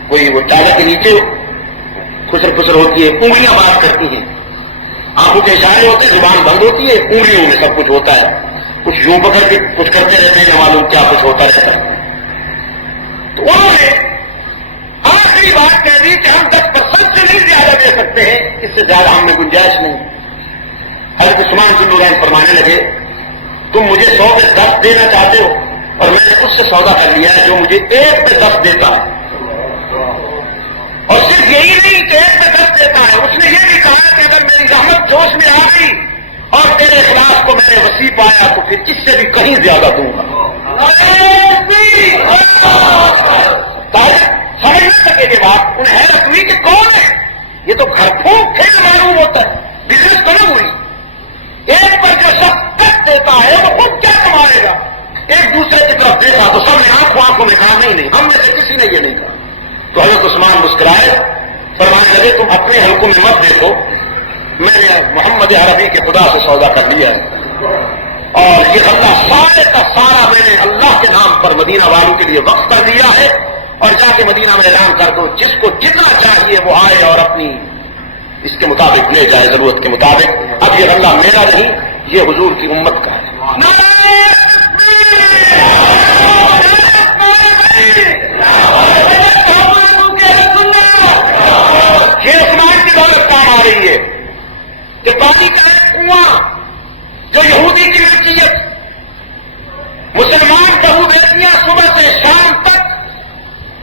کوئی وہ ٹالا کے نیچے خسر پسر ہوتی ہے، انگلیاں بات کرتی ہیں، آنکھوں کے اشارے ہوتے ہیں، زبان بند ہوتی ہے، انگلیوں میں سب کچھ ہوتا ہے. کچھ یوں پکڑ کے کچھ کرتے رہتے ہیں، معلوم کیا کچھ ہوتا رہتا ہے. تو انہوں نے آخری بات کہہ دی کہ ہم 10% سے نہیں زیادہ دے سکتے ہیں، اس سے زیادہ ہم میں گنجائش نہیں. حضرت عثمان ذو النورین فرمانے لگے تم مجھے 100 پہ 10 دینا چاہتے ہو اور میں نے اس سے سودا کر لیا ہے جو مجھے 1 پہ 10 دیتا ہے. اور صرف یہی نہیں کہ 1 پہ 10 دیتا ہے، اس نے یہ بھی کہا کہ اگر میری رحمت جوش میں آ گئی اور تیرے اخلاص کو میں نے وسیع پایا تو پھر اس سے بھی کہیں زیادہ دوں گا. سمجھ نہ سکے یہ بات، انہیں حیرت ہوئی کہ کون ہے یہ، تو گھر پھونک کھیل معلوم ہوتا ہے، بزنس تو نہ ہوئی. ایک پر جو شخص تک دیتا ہے وہ خود کیا کمائے گا، ایک دوسرے کی طرف دیتا تو سب نے آنکھوں میں کہا نہیں، ہم میں سے کسی نے یہ نہیں کہا. تو حضرت عثمان مسکرائے، فرمانے لگے تم اپنے حلقوں میں مت دیکھو، میں نے محمد عربی کے خدا سے سودا کر لیا ہے اور یہ اللہ سارے کا سارا میں نے اللہ کے نام پر مدینہ والوں کے لیے وقف کر دیا ہے. اور جا کے مدینہ میں اعلان کر دو جس کو جتنا چاہیے وہ آئے اور اپنی اس کے مطابق لے جائے ضرورت کے مطابق. اب یہ اللہ میرا نہیں، یہ حضور کی امت کا ہے. یہ عثمان کی دولت کام آ رہی ہے کہ پانی کا ایک کنواں جو یہودی کی ملکیت، مسلمان بہو بیٹیاں صبح سے شام تک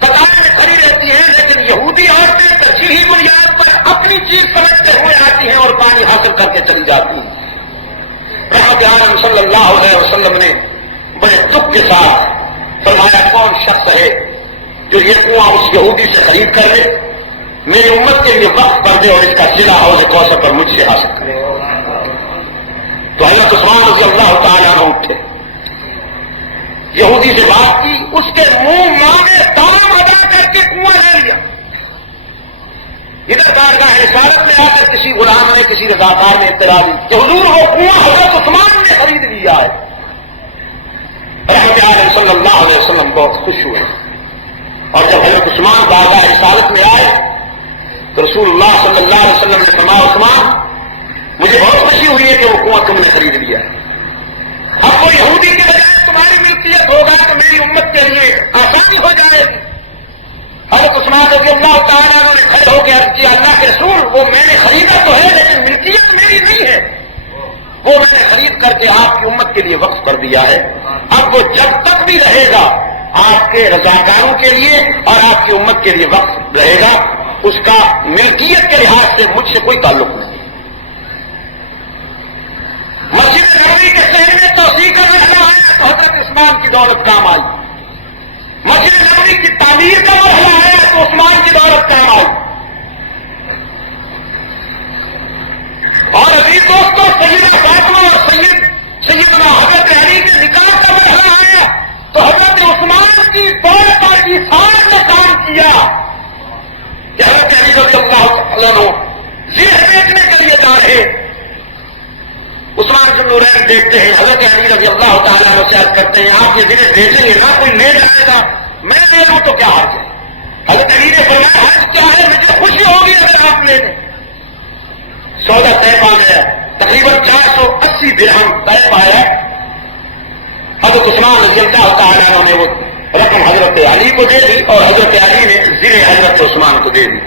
قطار میں کھڑی رہتی ہیں، لیکن یہودی عورتیں ترجیحی بنیاد پر اپنی چیز سمجھتے ہوئے آتی ہیں اور پانی حاصل کر کے چلی جاتی ہیں. رحمت عالم صلی اللہ علیہ وسلم نے بڑے دکھ کے ساتھ فرمایا کون شخص ہے جو یہ کنواں اس یہودی سے خرید کر لے، میری امت کے لیے وقف کر دے اور اس کا صلہ حوض کوثر پر مجھ سے حاصل کرے. تو حضرت عثمان رضی اللہ تعالیٰ عنہ اٹھے، یہودی سے بات کی، اس کے منہ مانگے دام ادا کر کے کنواں لے لیا. ادھر بارگاہ رسالت میں آ کر کسی غلام نے، کسی رضاکار نے اطلاع دی کہ حضور وہ کنواں حضرت عثمان نے خرید لیا ہے. رحمت عالم صلی اللہ علیہ وسلم بہت خوش ہوئے اور جب حضرت عثمان بارگاہ رسالت میں آئے تو رسول اللہ صلی اللہ علیہ وسلم نے فرمایا عثمان مجھے بہت خوشی ہوئی ہے کہ وہ کنواں تم نے خرید لیا ہے. اب وہ یہودی کی بجائے تمہاری ملکیت ہوگا تو میری امت کے لیے آسانی ہو جائے گی. حضرت عثمان رضی اللہ تعالیٰ عنہ نے کھڑے ہو کے عرض کیا اللہ کے رسول وہ میں نے خریدا تو ہے لیکن ملکیت میری نہیں ہے، وہ میں نے خرید کر کے آپ کی امت کے لیے وقف کر دیا ہے. اب وہ جب تک بھی رہے گا آپ کے رضاکاروں کے لیے اور آپ کی امت کے لیے وقف رہے گا، اس کا ملکیت کے لحاظ سے مجھ سے کوئی تعلق نہیں. مسجد نبوی کے شہر میں توسیع کا مرحلہ آیا تو حضرت عثمان کی دولت کام آئی. مسجد نبوی کی تعمیر کا مرحلہ آیا تو عثمان کی دولت کام آئی. اور ابھی دوستوں سیدہ فاطمہ اور سیدنا حضرت علی کے نکاح کا مرحلہ آیا تو حضرت عثمان کی دولت اور ایثار نے کام کیا کہ حضرت علی رضی اللہ عنہ زیر دیکھنے کے لیے جا رہے. عثمان ذو النورین دیکھتے ہیں، حضرت علی رضی اللہ تعالیٰ عنہ سے عرض کرتے ہیں آپ یہ زیر دیکھیں گے نہ کوئی لے جائے گا، میں لے لوں تو کیا حرج ہے؟ حضرت علی نے فرمایا حرج کیا ہے، مجھے خوشی ہوگی اگر آپ لے لیں. سودا طے پا گیا، تقریباً 480 درہم طے پایا. حضرت عثمان رضی اللہ تعالیٰ عنہ نے وہ رقم حضرت علی کو دے دی اور حضرت علی نے زیر حضرت عثمان کو دے دی.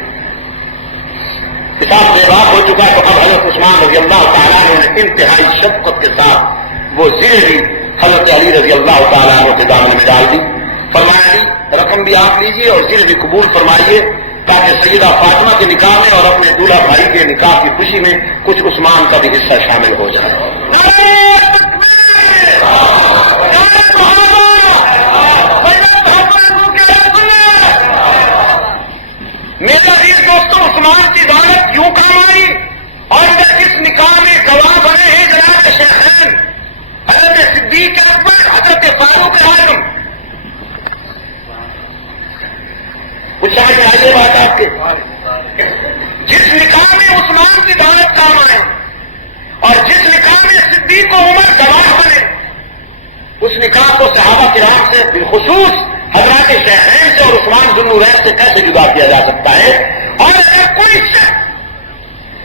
کتاب سے بات ہو چکا ہے تو اب حضرت عثمان رضی اللہ تعالیٰ عنہ نے انتہائی شفقت کے ساتھ وہ زیر بھی حضرت علی رضی اللہ تعالیٰ عنہ کے دامن میں ڈال دی. فرمایا علی رقم بھی آپ لیجیے اور زیر بھی قبول فرمائیے تاکہ سیدہ فاطمہ کے نکاح میں اور اپنے دولہا بھائی کے نکاح کی خوشی میں کچھ عثمان کا بھی حصہ شامل ہو جائے. کچھ سمجھ میں آئیے بات آپ کے؟ جس نکاح میں عثمان کی دولت کام آئے اور جس نکاح میں صدیق و عمر گواہ بنے، اس نکاح کو صحابہ کرام سے بالخصوص حضرات شیخین سے اور عثمان ذو النورین سے کیسے جدا کیا جا سکتا ہے؟ اور اگر کوئی شخص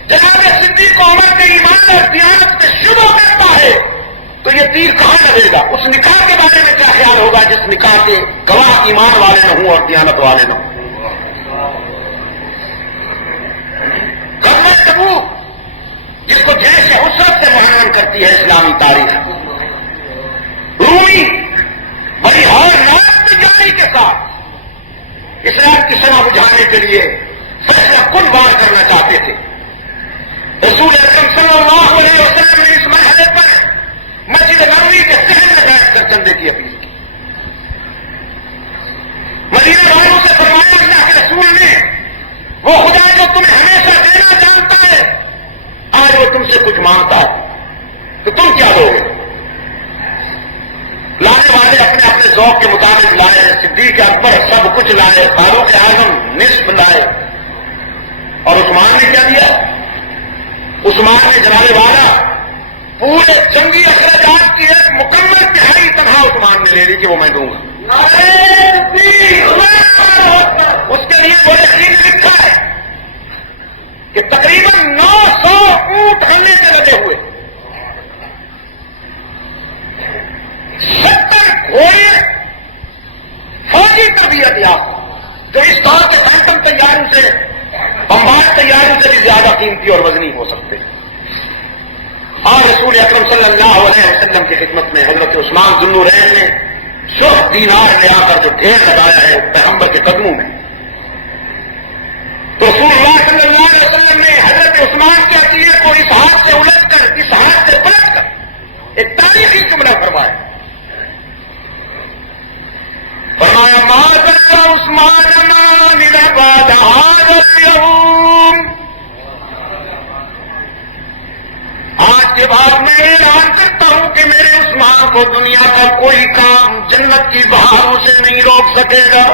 جناب صدیق و عمر کے ایمان اور دیانت سے شبہ کرتا ہے تو یہ تیر کہاں لگے گا؟ اس نکاح کے بارے میں کیا خیال ہوگا جس نکاح کے گواہ ایمان والے نہ ہوں اور دیانت والے نہ ہوں؟ غزوہ تبوک جس کو جیش حسرت سے بیان کرتی ہے اسلامی تاریخ، رومی بڑی ہولناک تیاری کے ساتھ اسلام کی شمع بجھانے کے لیے فیصلہ کن بار کرنا چاہتے تھے۔ رسول اکرم صلی اللہ علیہ وسلم نے اس مرحلے پر مسجد نبوی کے صحن میں بیٹھ کر چندے کی اپیل کی۔ مدینہ والوں سے فرمایا اللہ کے رسول نے وہ خدا جو تمہیں ہمیشہ دینا جانتا ہے آج وہ تم سے کچھ مانگتا ہے تو تم کیا دو گے؟ لانے والے اپنے اپنے ذوق کے مطابق لائے، صدیق اکبر سب کچھ لائے، فاروق اعظم نصف لائے، اور عثمان نے کیا دیا؟ عثمان نے جناب والا پورے جنگی اخراجات کی ایک مکمل تہائی تنہا عثمان نے لے لی کہ وہ میں دوں گا۔ اس کے لیے وہ یقین لکھا ہے کہ تقریباً 900 اونٹ ہمنے سے لگے ہوئے، 70 گھوڑے فوجی تربیت یافتہ جو اس طور کے فینٹم تیاری سے بمبار تیاری سے بھی زیادہ قیمتی اور وزنی ہو سکتے ہیں۔ اور رسول اکرم صلی اللہ علیہ وسلم کی خدمت میں حضرت عثمان ذو النورین نے 100 دینار لے آ کر جو ڈھیر لگایا ہے پیغمبر کے قدموں میں، تو رسول اللہ صلی اللہ علیہ وسلم نے حضرت عثمان کے عقیدے کو اس ہاتھ سے الٹ کر اس ہاتھ سے پلٹ کر ایک تاریخی جملہ فرمایا، فرمایا ما ضل عثمان ما عمل بعد هذا اليوم، آج کے بعد میں اعلان کرتا ہوں کہ میرے عثمان کو دنیا کا کوئی کام جنت کی بہاروں سے نہیں روک سکے گا۔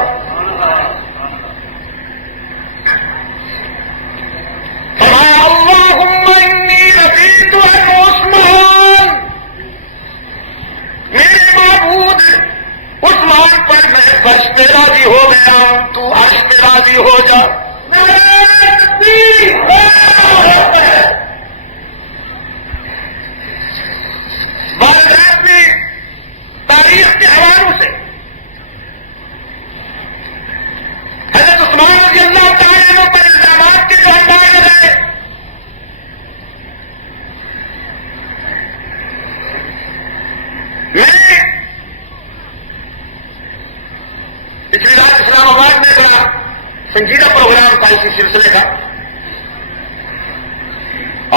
فرمایا اللہم انی رضیت ان عثمان، میرے معبود عثمان پر میں فرش پہ راضی ہو گیا ہوں، تو عرش پہ راضی ہو جا۔ بالغات میں تاریخ کے حوالوں سے حضرت عثمان رضی اللہ تعالیٰ عنہ پر الزامات کے جو انداز لگائے، میں پچھلی رات اسلام آباد میں بڑا سنجیدہ پروگرام تھا اسی سلسلے کا،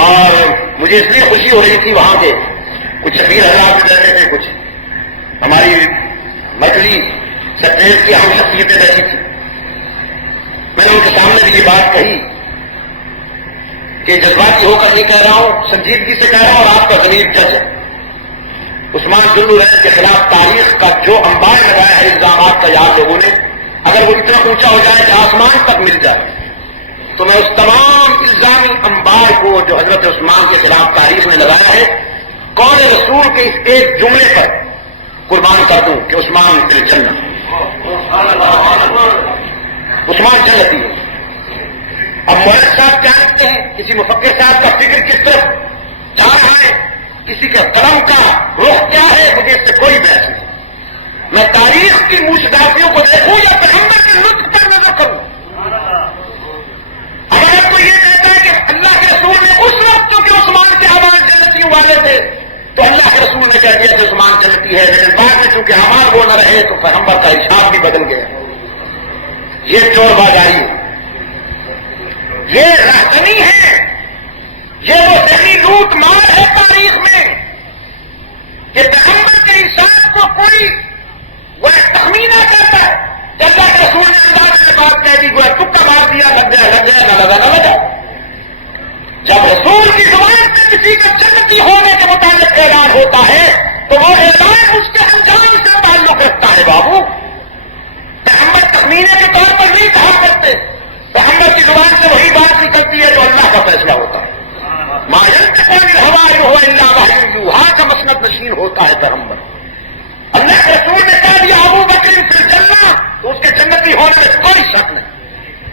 اور مجھے اس لیے خوشی ہو رہی تھی وہاں کے کچھ شبیر حضرات بھی رہتے تھے، کچھ ہماری مجلی سیکریٹریٹ کی اہم شخصیتیں رہتی تھی۔ میں نے ان کے سامنے بھی یہ بات کہی کہ جذباتی ہو کر نہیں کہہ رہا ہوں، سنجیدگی سے کہہ رہا ہوں، اور آپ کا ضمیر جج ہے۔ عثمان ذو النورین کے خلاف تاریخ کا جو انبار لگایا ہے الزامات کا یاد لوگوں نے، اگر وہ اتنا اونچا ہو جائے کہ آسمان تک مل جائے تو میں اس تمام الزامی انبار کو جو حضرت عثمان کے خلاف تاریخ نے لگایا ہے قول رسول کے اس ایک جملے پر قربان کر دوں کہ عثمان فی الجنہ، عثمان جنتی ہے۔ اب مولوی صاحب کیا لکھتے ہیں، کسی مفکر صاحب کا فکر کس طرف جا رہا ہے، کسی کے قلم کا رخ کیا ہے، مجھے اس سے کوئی بحث نہیں۔ میں تاریخ کی موشگافیوں کو دیکھوں یا پیغمبر کے نطق پر نظر کروں۔ اگر تو یہ کہتا ہے کہ اللہ کے رسول نے اس وقت تو کہ عثمان کے اعمال جنتیوں والے تھے تو اللہ کے رسول نے کہہ دیا کہ عثمان جنتی ہے، لیکن بعد میں چونکہ اعمال وہ نہ رہے تو پیغمبر کا ارشاد بھی بدل گیا۔ یہ چور بازاری ہے، یہ رہزنی ہے، یہ وہ ذہنی لوٹ مار ہے تاریخ میں کہ پیغمبر کے ارشاد کو کوئی وہ تخمینہ کرتا ہے کہ اللہ کے رسول نے انداز میں بات کہہ دی، وہ تکا مار دیا، لگ گیا نہ لگا نہ لگا۔ جب رسول کی زبان سے کسی کا جنتی ہونے کے متعلق اعلان ہوتا ہے تو وہ اعلان اس کے انجام سے تعلق رکھتا ہے۔ بابو پیغمبر تخمینے کے طور پر نہیں کہا الا وحی یوحی کا مسند نشین ہوتا ہے پیغمبر. اللہ کے رسول نے کہا دیا ابو بکر فی الجنہ تو اس کے جنتی ہونے میں کوئی شک نہیں.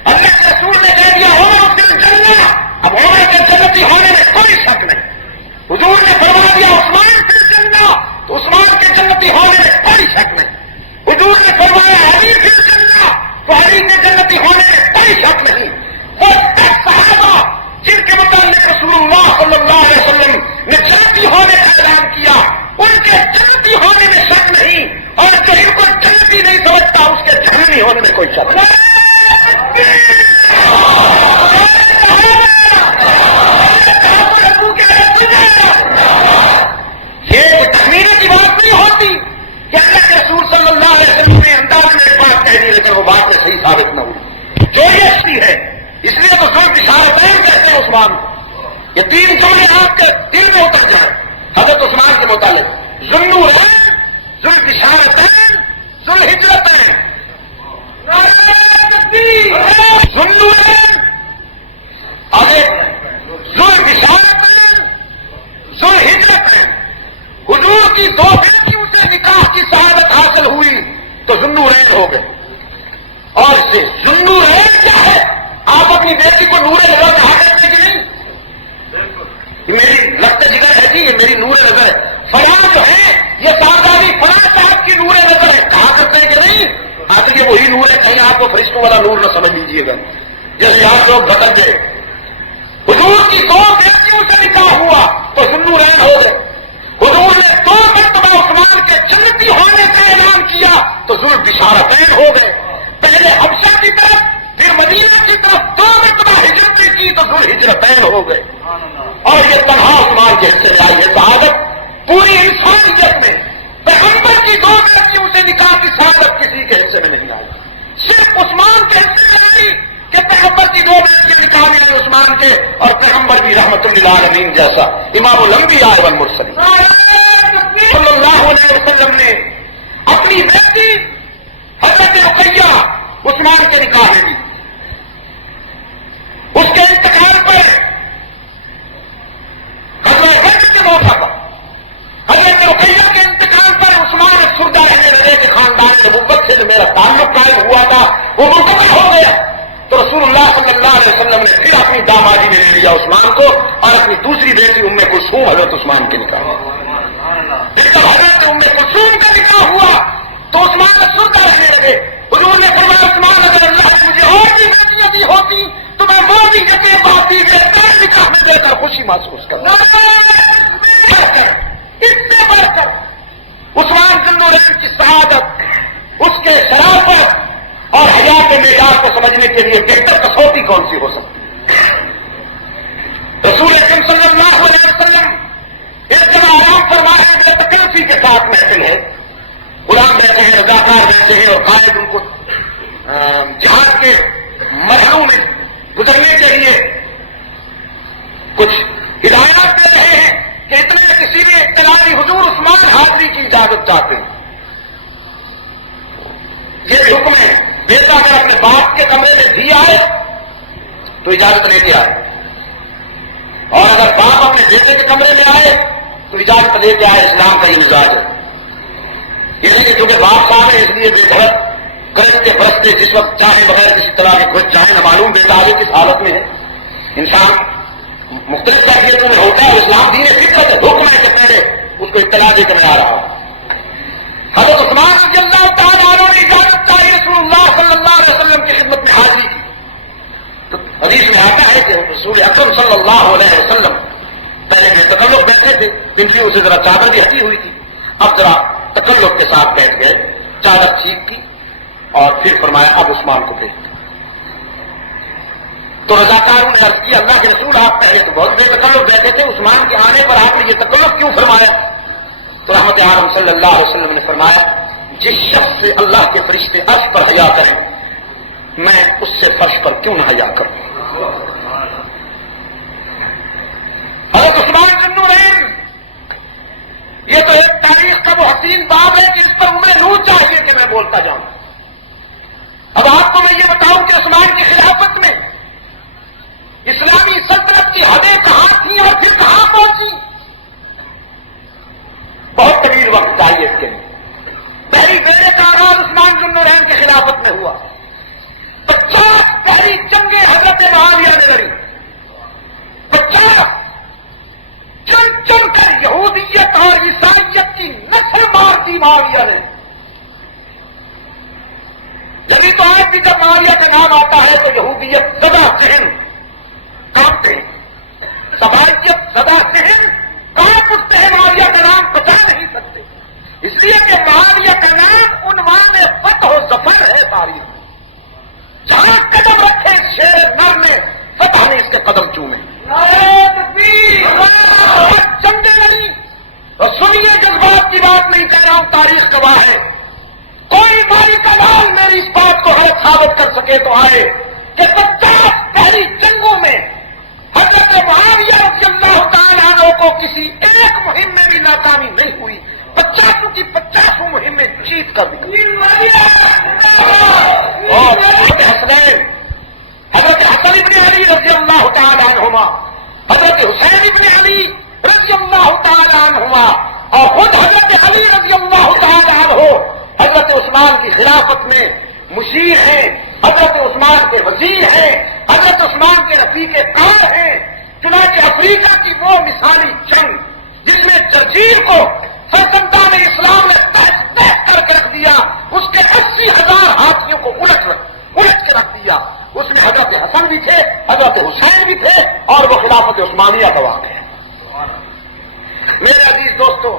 اللہ کے رسول نے کہہ دیا عمر فی الجنہ اب عمر کے جنتی ہونے میں کوئی شک نہیں. حضور نے فرما دیا عثمان فی الجنہ تو عثمان کے جنتی ہونے میں کوئی شک نہیں. حضور نے فرمایا علی فی الجنہ تو علی کے جنتی ہونے میں کوئی شک نہیں. وہ 10 صحابہ جن کے متعلق رسول اللہ صلی اللہ علیہ وسلم نے جنتی ہونے کا اعلان کیا ان کے جنتی ہونے میں شک نہیں اور جو ان کو جنتی نہیں سمجھتا اس کے جہنمی ہونے میں کوئی شک نہیں. یہ تخمینے کی بات نہیں ہوتی کہ اللہ کے رسول صلی اللہ علیہ وسلم نے انداز میں ایک بات کہہ دی لیکن وہ بات میں صحیح ثابت نہ ہوئی. جو یہ اچھی ہے اس لیے تو ذوالفقار اشارتین کہتے ہیں عثمان کو. یہ 3 جملے آپ کے دل میں اتر جائیں حضرت عثمان کے متعلق. ذوالنورین، ذوالاشارتین، ذوالہجرتین. ذوالنورین اور ذوالاشارتین، ذوالہجرتین. حضور کی 2 بیٹیوں سے نکاح کی سعادت حاصل ہوئی تو ذوالنورین ہو گئے. اور اس سے ذوالنورین کیا ہے؟ آپ اپنی بیٹی کو نور نظر کہا کرتے کہ نہیں؟ میری لفظ جگر ہے جی، یہ میری نور نظر ہے. فلاں جو ہے یہ سرداری فلاں صاحب کی نور نظر ہے کہا کرتے ہیں کہ نہیں؟ آخر یہ وہی نور ہے، کہیں آپ کو فرشتوں والا نور نہ سمجھ لیجیے گا جیسے آپ لوگ بدل گئے. حضور کی 2 بیٹیوں سے نکاح ہوا تو ذوالنورین ہو گئے. حضور نے 2 مرتبہ عثمان کے جنتی ہونے کا اعلان کیا تو ذوالاشارتین ہو گئے. پہلے حبشہ کی طرف پھر مدینہ کی طرف 2 مرتبہ ہجرت کی تو ذوالہجرتین ہو گئے. اور یہ تنہا عثمان کے حصے میں آئی ہے سعادت. پوری انسانیت میں پیغمبر کی 2 بیٹیوں سے نکاح کی سعادت کسی کے حصے میں نہیں آئی. صرف عثمان کے حصے میں آئی کہ پیغمبر کی 2 بیٹیاں نکاح میں آئی عثمان کے اور پیغمبر بھی رحمت للعالمین جیسا امام الانبیاء والمرسلین صلی اللہ علیہ وسلم نے اپنی بیٹی حضرت رقیہ عثمان کے نکاح میں دی. اس کے انتقال پر حضرت کے موقع پر حضرت رقیہ کے انتقال پر عثمان سردہ رہنے لگے کہ خاندان نبوت سے جو میرا تعلق قائم ہوا تھا وہ منقطع ہو گیا. تو رسول اللہ صلی اللہ علیہ وسلم نے پھر اپنی دامادی میں لے لیا عثمان کو اور اپنی دوسری بیٹی ام کلثوم حضرت عثمان کے نکاح ہوا. جب حضرت ام کلثوم کا نکاح ہوا تو عثمان سردہ رہنے لگے. حضور نے فرمایا عثمان اگر اللہ نے مجھے اور بھی بیٹیاں دی ہوتی تو میں وہ بھی جگہ باقی نکاح میں دے کر خوشی محسوس کروں. اس سے بڑھ کر عثمان ذوالنورین کی سعادت، اس کے شرافت اور حیات معیار کو سمجھنے کے لیے بہتر کسوٹی کون سی ہو سکتی ہے؟ رسول اکرم صلی اللہ علیہ وسلم ایک جگہ آرام فرمائے بے تکلفی کے ساتھ محفل ہے. غلام بیٹھے ہیں، رضاکار بیٹھے ہیں اور قائد ان کو جہاد کے مرحلوں میں گزرنے کے لیے کچھ ہدایات دے رہے ہیں کہ اتنے کسی بھی اطلاعی حضور عثمان حاضری کی اجازت چاہتے ہیں. یہ حکم ہے بیٹا اگر اپنے باپ کے کمرے میں بھی آئے تو اجازت لے کے آئے اور اگر باپ اپنے بیٹے کے کمرے میں آئے تو اجازت لے کے آئے. اسلام کا یہ مزاج ہے. یہ نہیں کہ کیونکہ باپ صاحب ہے اس لیے بے گھر کرتے برستے جس وقت چاہے بغیر کسی طرح کے کچھ چاہے نہ معلوم بیٹا آگے کس حالت میں ہے. انسان مختلف کیفیتوں میں ہوتا ہے. اسلام دین فطرت ہے، حکم ہے کہ پہلے اس کو اطلاع دے کر آ رہا ہوں. حضرت عثمان رضی اللہ تعالیٰ عنہ نے اجازت چاہیے رسول اللہ صلی اللہ علیہ وسلم کی خدمت میں حاضری کی. تو حدیث میں آتا ہے کہ رسول اکرم صلی اللہ علیہ وسلم پہلے بے تکلف بیٹھے تھے، پنڈلیوں سے ذرا چادر بھی ہٹی ہوئی تھی. اب ذرا تکلف کے ساتھ بیٹھ گئے، چادر ٹھیک کی اور پھر فرمایا اب عثمان کو بھیج دو. تو رضاکاروں نے عرض کیا اللہ کے رسول آپ پہلے تو بہت بے تکلف بیٹھے تھے، عثمان کے آنے پر آپ نے یہ تکلف کیوں فرمایا؟ تو رحمت عالم صلی اللہ علیہ وسلم نے فرمایا جس شخص سے اللہ کے فرشتے عرش پر حیا کریں میں اس سے فرش پر کیوں نہ حیا کروں. حضرت عثمان ذوالنورین یہ تو ایک تاریخ کا وہ حسین باب ہے کہ اس پر عمر نور چاہیے کہ میں بولتا جاؤں. اب آپ کو میں یہ بتاؤں کہ عثمان کی خلافت میں اسلامی سلطنت کی حدیں کہاں تھیں اور پھر کہاں پہنچی. طویل وقت چاہیے اس کے لیے. پہلی بیڑے کا آغاز عثمان بن نورین کی خلافت میں ہوا. 50 پہلی جنگیں حضرت معاویہ نے لڑی. 50 چن چن کر یہودیت اور عیسائیت کی نسل مار دی معاویہ نے. جبھی تو آج بھی جب معاویہ کا نام آتا ہے تو یہودیت زدہ ذہن کانپتے ہیں, سبائیت زدہ ذہن کانپ اٹھتے ہیں, معاویہ کا نام بچا نہیں سکتے, اس لیے کہ معاویہ کا نام عنوان فتح و ظفر ہے تاریخ میں. جہاں قدم رکھے شیر نر نے فتح نے اس کے قدم چومے. چندے نہیں اور سنیے, جذبات کی بات نہیں کہہ رہا ہوں, تاریخ گواہ ہے. کوئی مالی کا لال میری اس بات کو غلط ثابت کر سکے تو آئے کہ 50 پہلی جنگوں میں حضرت معاویہ رضی اللہ تعالیٰ عنہ کو کسی ایک مہم میں بھی ناکامی نہیں ہوئی. 50 کی 50 مہم میں جیت کر دی. اور حضرت حسن ابن علی رضی اللہ تعالیٰ عنہما, حضرت حسین ابن علی رضی اللہ تعالیٰ عنہما, اور خود حضرت علی رضی اللہ تعالیٰ عنہ حضرت عثمان کی خلافت میں مشیر ہیں, حضرت عثمان کے وزیر ہیں, حضرت عثمان کے رفیق کار ہیں. چنانچہ افریقہ کی وہ مثالی جنگ جس میں جرجیر کو سرکندان اسلام نے تہس تہس کر کے رکھ دیا, اس کے 80,000 ہاتھیوں کو الٹ کے رکھ دیا, اس میں حضرت حسن بھی تھے, حضرت حسین بھی تھے, اور وہ خلافت عثمانیہ کا واقعہ ہے. میرے عزیز دوستو,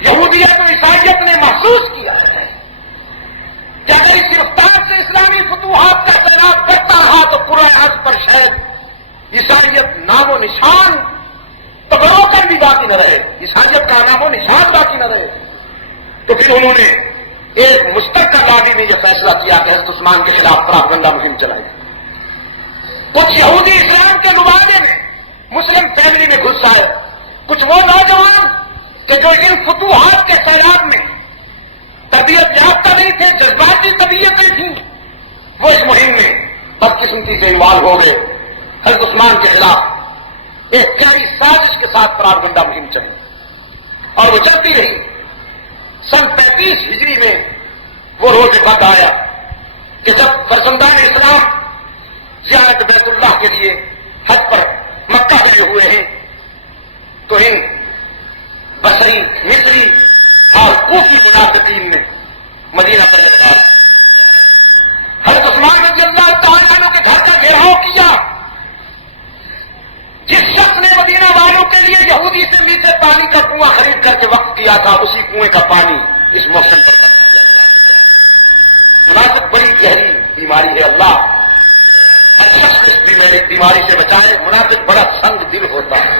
یہودیت اور عیسائیت نے محسوس کیا ہے کہ اگر اس رفتار سے اسلامی فتوحات کا سیلاب کرتا رہا تو پورے عرض پر شاید عیسائیت نام و نشان تبروں پر بھی باقی نہ رہے, عیسائیت کا نام و نشان باقی نہ رہے. تو پھر انہوں نے ایک مشترکہ لابی میں یہ فیصلہ کیا کہ حضرت عثمان کے خلاف پراپگنڈا مہم چلائی. کچھ یہودی اسلام کے نمائندے میں مسلم فیملی میں گھس آئے, کچھ وہ نوجوان کہ جو ان فتوحات کے سیلاب میں طبیعت یافتہ نہیں تھے, جذباتی طبیعتیں تھیں, وہ اس مہم میں بدقسمتی سے انوالو ہو گئے. حضرت عثمان کے خلاف ایک کئی سازش کے ساتھ پراپگنڈا مہم چلی, اور وہ چلتی رہی. سن 35 ہجری میں وہ روز وقت آیا کہ جب فرزندان اسلام زیارت بیت اللہ کے لیے حج پر مکہ گئے ہوئے ہیں, تو ان بصری, مصری اور کوفی منافقین نے مدینہ پر لگا حضرت عثمان رضی اللہ تعالیٰ عنہ کے گھر کا گھیراؤ کیا. جس شخص نے مدینہ والوں کے لیے یہودی سے میٹھے پانی کا کنواں خرید کر کے وقف کیا تھا, اسی کنویں کا پانی اس موسم پر بند کیا. منافق بڑی گہری بیماری ہے, اللہ ہر شخص اس بیماری سے بچائے. منافق بڑا سنگ دل ہوتا ہے.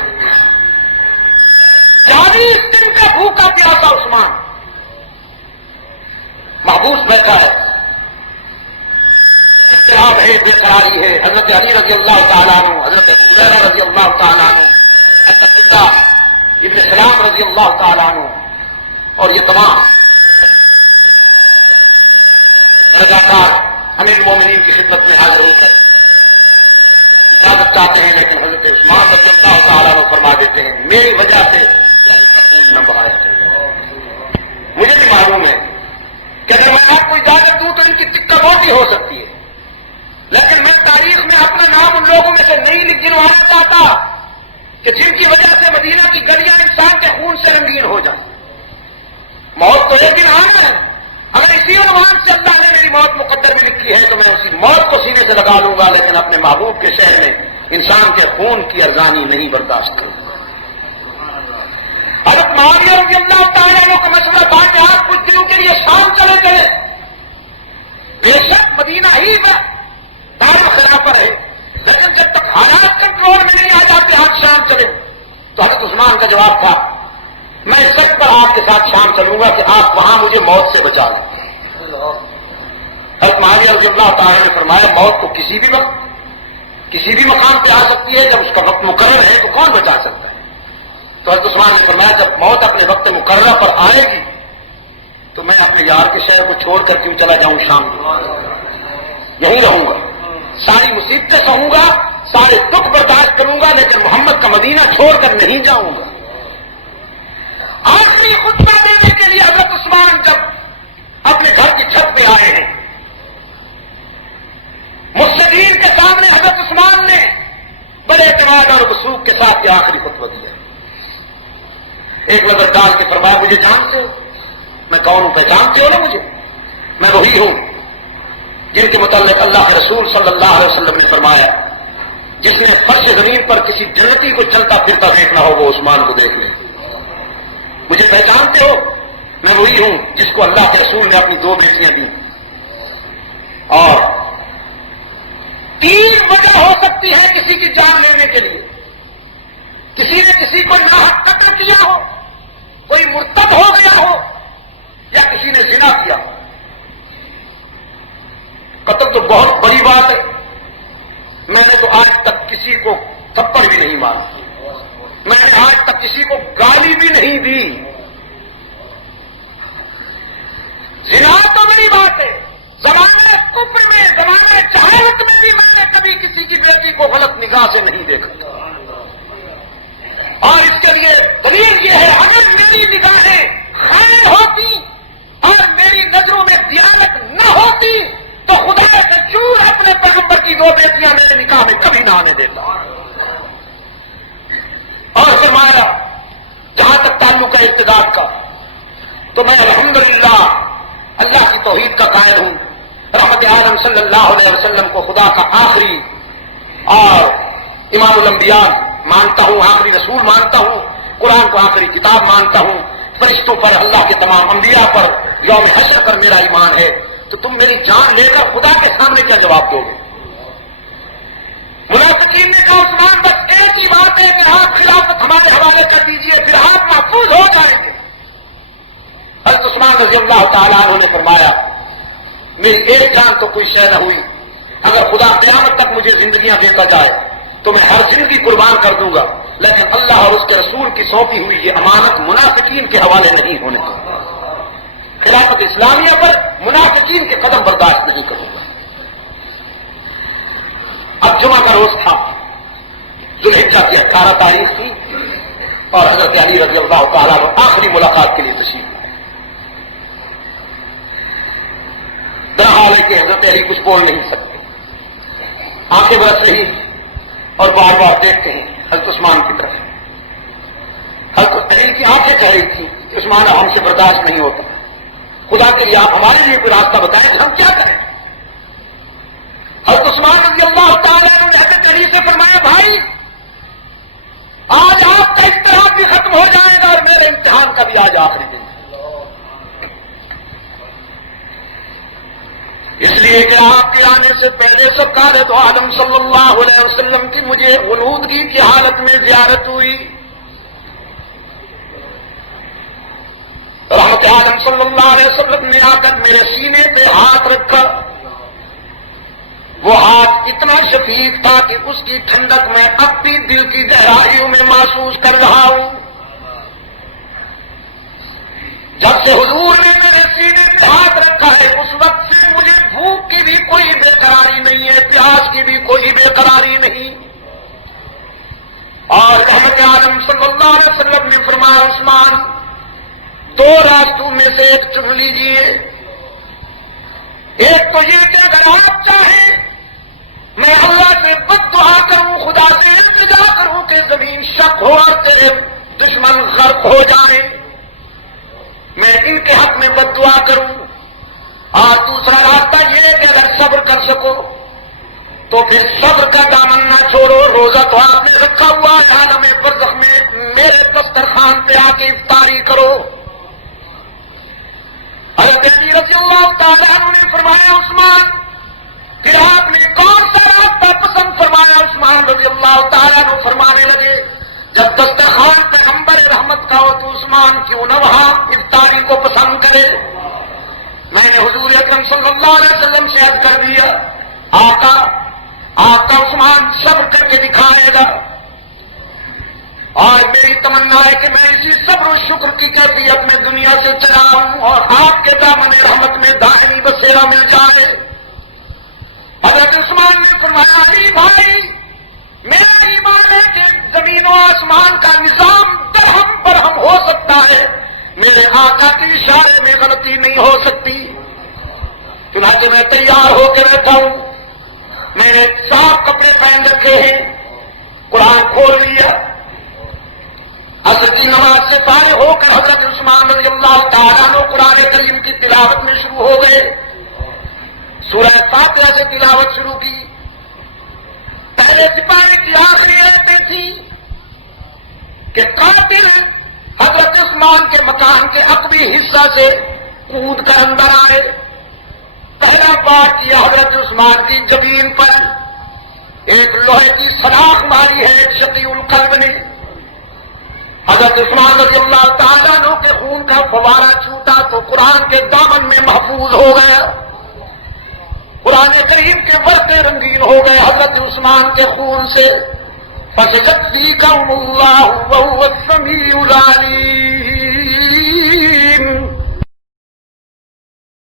40 دن کا بھوکا پیاسا عثمان محبوس بیٹھا ہے, اضطراب ہے, بے قراری ہے. حضرت علی رضی اللہ تعالیٰ عنہ, حضرت ابو ہریرہ رضی اللہ تعالیٰ عنہ, حضرت عبداللہ ابن سلام رضی اللہ تعالیٰ عنہ, اور یہ تمام رضاکار امیر المومنین کی خدمت میں حاضر ہو کر اجازت چاہتے ہیں, لیکن حضرت عثمان رضی اللہ تعالیٰ عنہ فرما دیتے ہیں میری وجہ سے نہ بہایا. مجھے بھی معلوم ہے کہ اگر میں آپ کو اجازت دوں تو ان کی ٹکا موٹی ہو سکتی ہے, لیکن میں تاریخ میں اپنا نام ان لوگوں میں سے نہیں گنوانا چاہتا کہ جن کی وجہ سے مدینہ کی گلیاں انسان کے خون سے رنگین ہو جائیں. موت تو ایک دن عام ہے, اگر اسی عنوان سے اللہ نے میری موت مقدر میں لکھی ہے تو میں اسی موت کو سینے سے لگا لوں گا, لیکن اپنے محبوب کے شہر میں انسان کے خون کی ارزانی نہیں برداشت کروں. حضرت معاویہ رضی اللہ تعالیٰ عنہ کا مسئلہ تھا کہ آپ کچھ دنوں کے لیے شام چلے گئے. بے شک مدینہ ہی میں دار خلافہ رہے, لیکن جب تک حالات کنٹرول میں نہیں آ جاتے آج شام چلے. تو حضرت عثمان کا جواب تھا میں اس وقت پر آپ کے ساتھ شام چلوں گا کہ آپ وہاں مجھے موت سے بچا لیں. حضرت معاویہ رضی اللہ تعالیٰ نے فرمایا موت کو کسی بھی وقت کسی بھی مقام پہ آ سکتی ہے, جب اس کا وقت مقرر ہے تو کون بچا سکتا ہے. تو حضرت عثمان نے فرمایا جب موت اپنے وقت مقررہ پر آئے گی تو میں اپنے یار کے شہر کو چھوڑ کر کیوں چلا جاؤں, شام یہیں رہوں گا, ساری مصیبتیں سہوں گا, سارے دکھ برداشت کروں گا, لیکن محمد کا مدینہ چھوڑ کر نہیں جاؤں گا. آخری خطبہ دینے کے لیے حضرت عثمان جب اپنے گھر کی چھت پہ آئے ہیں، مفسدین کے سامنے حضرت عثمان نے بڑے اعتماد اور وثوق کے ساتھ یہ آخری خطبہ دیا۔ ایک نظر ڈال کے فرمایا مجھے جانتے ہو؟ میں کون ہوں؟ پہچانتے ہو نا مجھے؟ میں وہی ہوں جن کے متعلق اللہ کے رسول صلی اللہ علیہ وسلم نے فرمایا جس نے فرش زمین پر کسی جنتی کو چلتا پھرتا دیکھنا ہو وہ عثمان کو دیکھ لے۔ مجھے پہچانتے ہو؟ میں وہی ہوں جس کو اللہ کے رسول نے اپنی 2 بیٹیاں دی۔ اور 3 وجہ ہو سکتی ہے کسی کی جان لینے کے لیے۔ کسی نے کسی کو ناحق قتل کیا ہو، کوئی مرتد ہو گیا ہو، یا کسی نے زنا کیا ہو۔ قتل تو بہت بڑی بات ہے، میں نے تو آج تک کسی کو تھپڑ بھی نہیں مارا، میں نے آج تک کسی کو گالی بھی نہیں دی۔ زنا تو بڑی بات ہے، زمانے کفر میں، زمانے جہالت میں بھی میں نے کبھی کسی کی بیٹی کو غلط نگاہ سے نہیں دیکھا۔ اور اس کے لیے دلیل یہ ہے اگر میری نگاہیں خیر ہوتی اور میری نظروں میں دیانت نہ ہوتی تو خدا سے جور اپنے پیغمبر کی 2 بیٹیاں میرے نکاح میں کبھی نہ آنے دیتا۔ اور فرمایا جہاں تک تعلق ہے ارتداد کا تو میں الحمدللہ اللہ کی توحید کا قائل ہوں، رحمت عالم صلی اللہ علیہ وسلم کو خدا کا آخری اور امام الانبیاء مانتا ہوں، آخری رسول مانتا ہوں، قرآن کو آخری کتاب مانتا ہوں، فرشتوں پر، اللہ کے تمام انبیاء پر، یوم حشر پر میرا ایمان ہے۔ تو تم میری جان لے کر خدا کے سامنے کیا جواب دو گے؟ منافقین نے کہا عثمان بس ایک ہی بات ہے کہ آپ خلافت ہمارے حوالے کر دیجئے پھر آپ محفوظ ہو جائیں گے۔ حضرت عثمان رضی اللہ تعالیٰ عنہ نے فرمایا میری ایک جان تو کوئی شے نہ ہوئی، اگر خدا قیامت تک مجھے زندگیاں دیتا جائے تو میں ہر زندگی قربان کر دوں گا، لیکن اللہ اور اس کے رسول کی سونپی ہوئی یہ امانت منافقین کے حوالے نہیں ہونے دوں گا۔ خلافت اسلامیہ پر منافقین کے قدم برداشت نہیں کروں گا۔ اب جمعہ کا روز تھا، ذوالحجہ کی 18 تاریخ تھی، اور حضرت علی رضی اللہ تعالیٰ عنہ آخری ملاقات کے لیے تشریف لائے۔ درحال ہے کہ حضرت علی کچھ بول نہیں سکتے، آنکھیں برس رہی اور بار بار دیکھتے ہیں حضرت عثمان کی طرف۔ حضرت علی کی آنکھیں کہہ رہی تھی کہ عثمان ہم سے برداشت نہیں ہوتا، خدا کے لیے آپ ہمارے لیے کوئی راستہ بتائیں کہ ہم کیا کریں۔ حضرت عثمان رضی اللہ تعالیٰ عنہ نے حضرت علی سے فرمایا بھائی آج آپ کا امتحان بھی ختم ہو جائے گا اور میرے امتحان کا بھی آج آخری دن ہے، اس لیے کہ آپ کے آنے سے پہلے سرکار دو عالم صلی اللہ علیہ وسلم کی مجھے غنودگی کی حالت میں زیارت ہوئی۔ رحمت عالم صلی اللہ علیہ وسلم نے آ کر میرے سینے پہ ہاتھ رکھا، وہ ہاتھ اتنا شفیق تھا کہ اس کی ٹھنڈک میں اب بھی دل کی گہرائیوں میں محسوس کر رہا ہوں۔ جب سے حضور نے میرے سینے پہ ہاتھ رکھا ہے اس وقت سے مجھے بھوک کی بھی کوئی بے قراری نہیں ہے، پیاس کی بھی کوئی بے قراری نہیں۔ اور رحمت عالم صلی اللہ علیہ وسلم نے فرمایا عثمان 2 راستوں میں سے ایک چن لیجیے، ایک تو یہ کہ اگر آپ چاہیں میں اللہ سے بد دعا کروں، خدا سے التجا کروں کہ زمین شق ہو اور تیرے دشمن غرق ہو جائیں، میں ان کے حق میں بد دعا کروں، اور دوسرا راستہ یہ کہ اگر صبر کر سکو تو پھر صبر کا دامن نہ چھوڑو، روزہ تو آپ نے رکھا ہوا ہے عالم برزخ میں میرے دسترخوان پہ آ کے افطاری کرو۔ حضرت علی رضی اللہ تعالیٰ عنہ نے فرمایا عثمان پھر آپ نے کون سا راستہ پسند فرمایا؟ عثمان رضی اللہ تعالیٰ عنہ فرمانے لگے جب دسترخوان پیغمبر رحمت کا ہو تو عثمان کیوں نہ وہاں افطاری کو پسند کرے۔ میں نے حضور اکرم صلی اللہ علیہ وسلم سے عرض کر دیا آقا آپ کا عثمان صبر کر کے دکھائے گا، اور میری تمنا ہے کہ میں اسی صبر و شکر کی کیفیت میں دنیا سے چلا ہوں اور آپ کے دامن رحمت میں دائمی بسیرا مل جائے۔ حضرت عثمان نے فرمایا علی بھائی میرا ایمان ہے کہ زمین و آسمان کا نظام درہم پر مرہم ہو سکتا ہے، میرے آقا کے اشارے میں غلطی نہیں ہو سکتی۔ چنانچہ میں تیار ہو کے بیٹھا ہوں، میں نے صاف کپڑے پہن رکھے ہیں، قرآن کھول لیا، عصر کی نماز سے فارغ ہو کر حضرت عثمان رضی اللہ تعالیٰ عنہ قرآن کریم کی تلاوت میں شروع ہو گئے۔ سورہ فاتحہ سے تلاوت شروع کی۔ پہلے سپارے کی آخری آیتیں تھیں کہ قاتل حضرت عثمان کے مکان کے عقبی حصہ سے کود کر اندر آئے۔ پہلا پارٹ کیا حضرت عثمان کی زمین پر ایک لوہے کی سلاخ ماری ہے ایک شقی القلب نے۔ حضرت عثمان رضی اللہ تعالیٰ عنہ کے خون کا فوارہ چھوٹا تو قرآن کے دامن میں محفوظ ہو گیا، قرآن کریم کے ورثے رنگین ہو گئے حضرت عثمان کے خون سے۔ فَسَيَكْفِيكَهُمُ اللَّهُ وَهُوَ السَّمِيعُ الْعَلِيمُ۔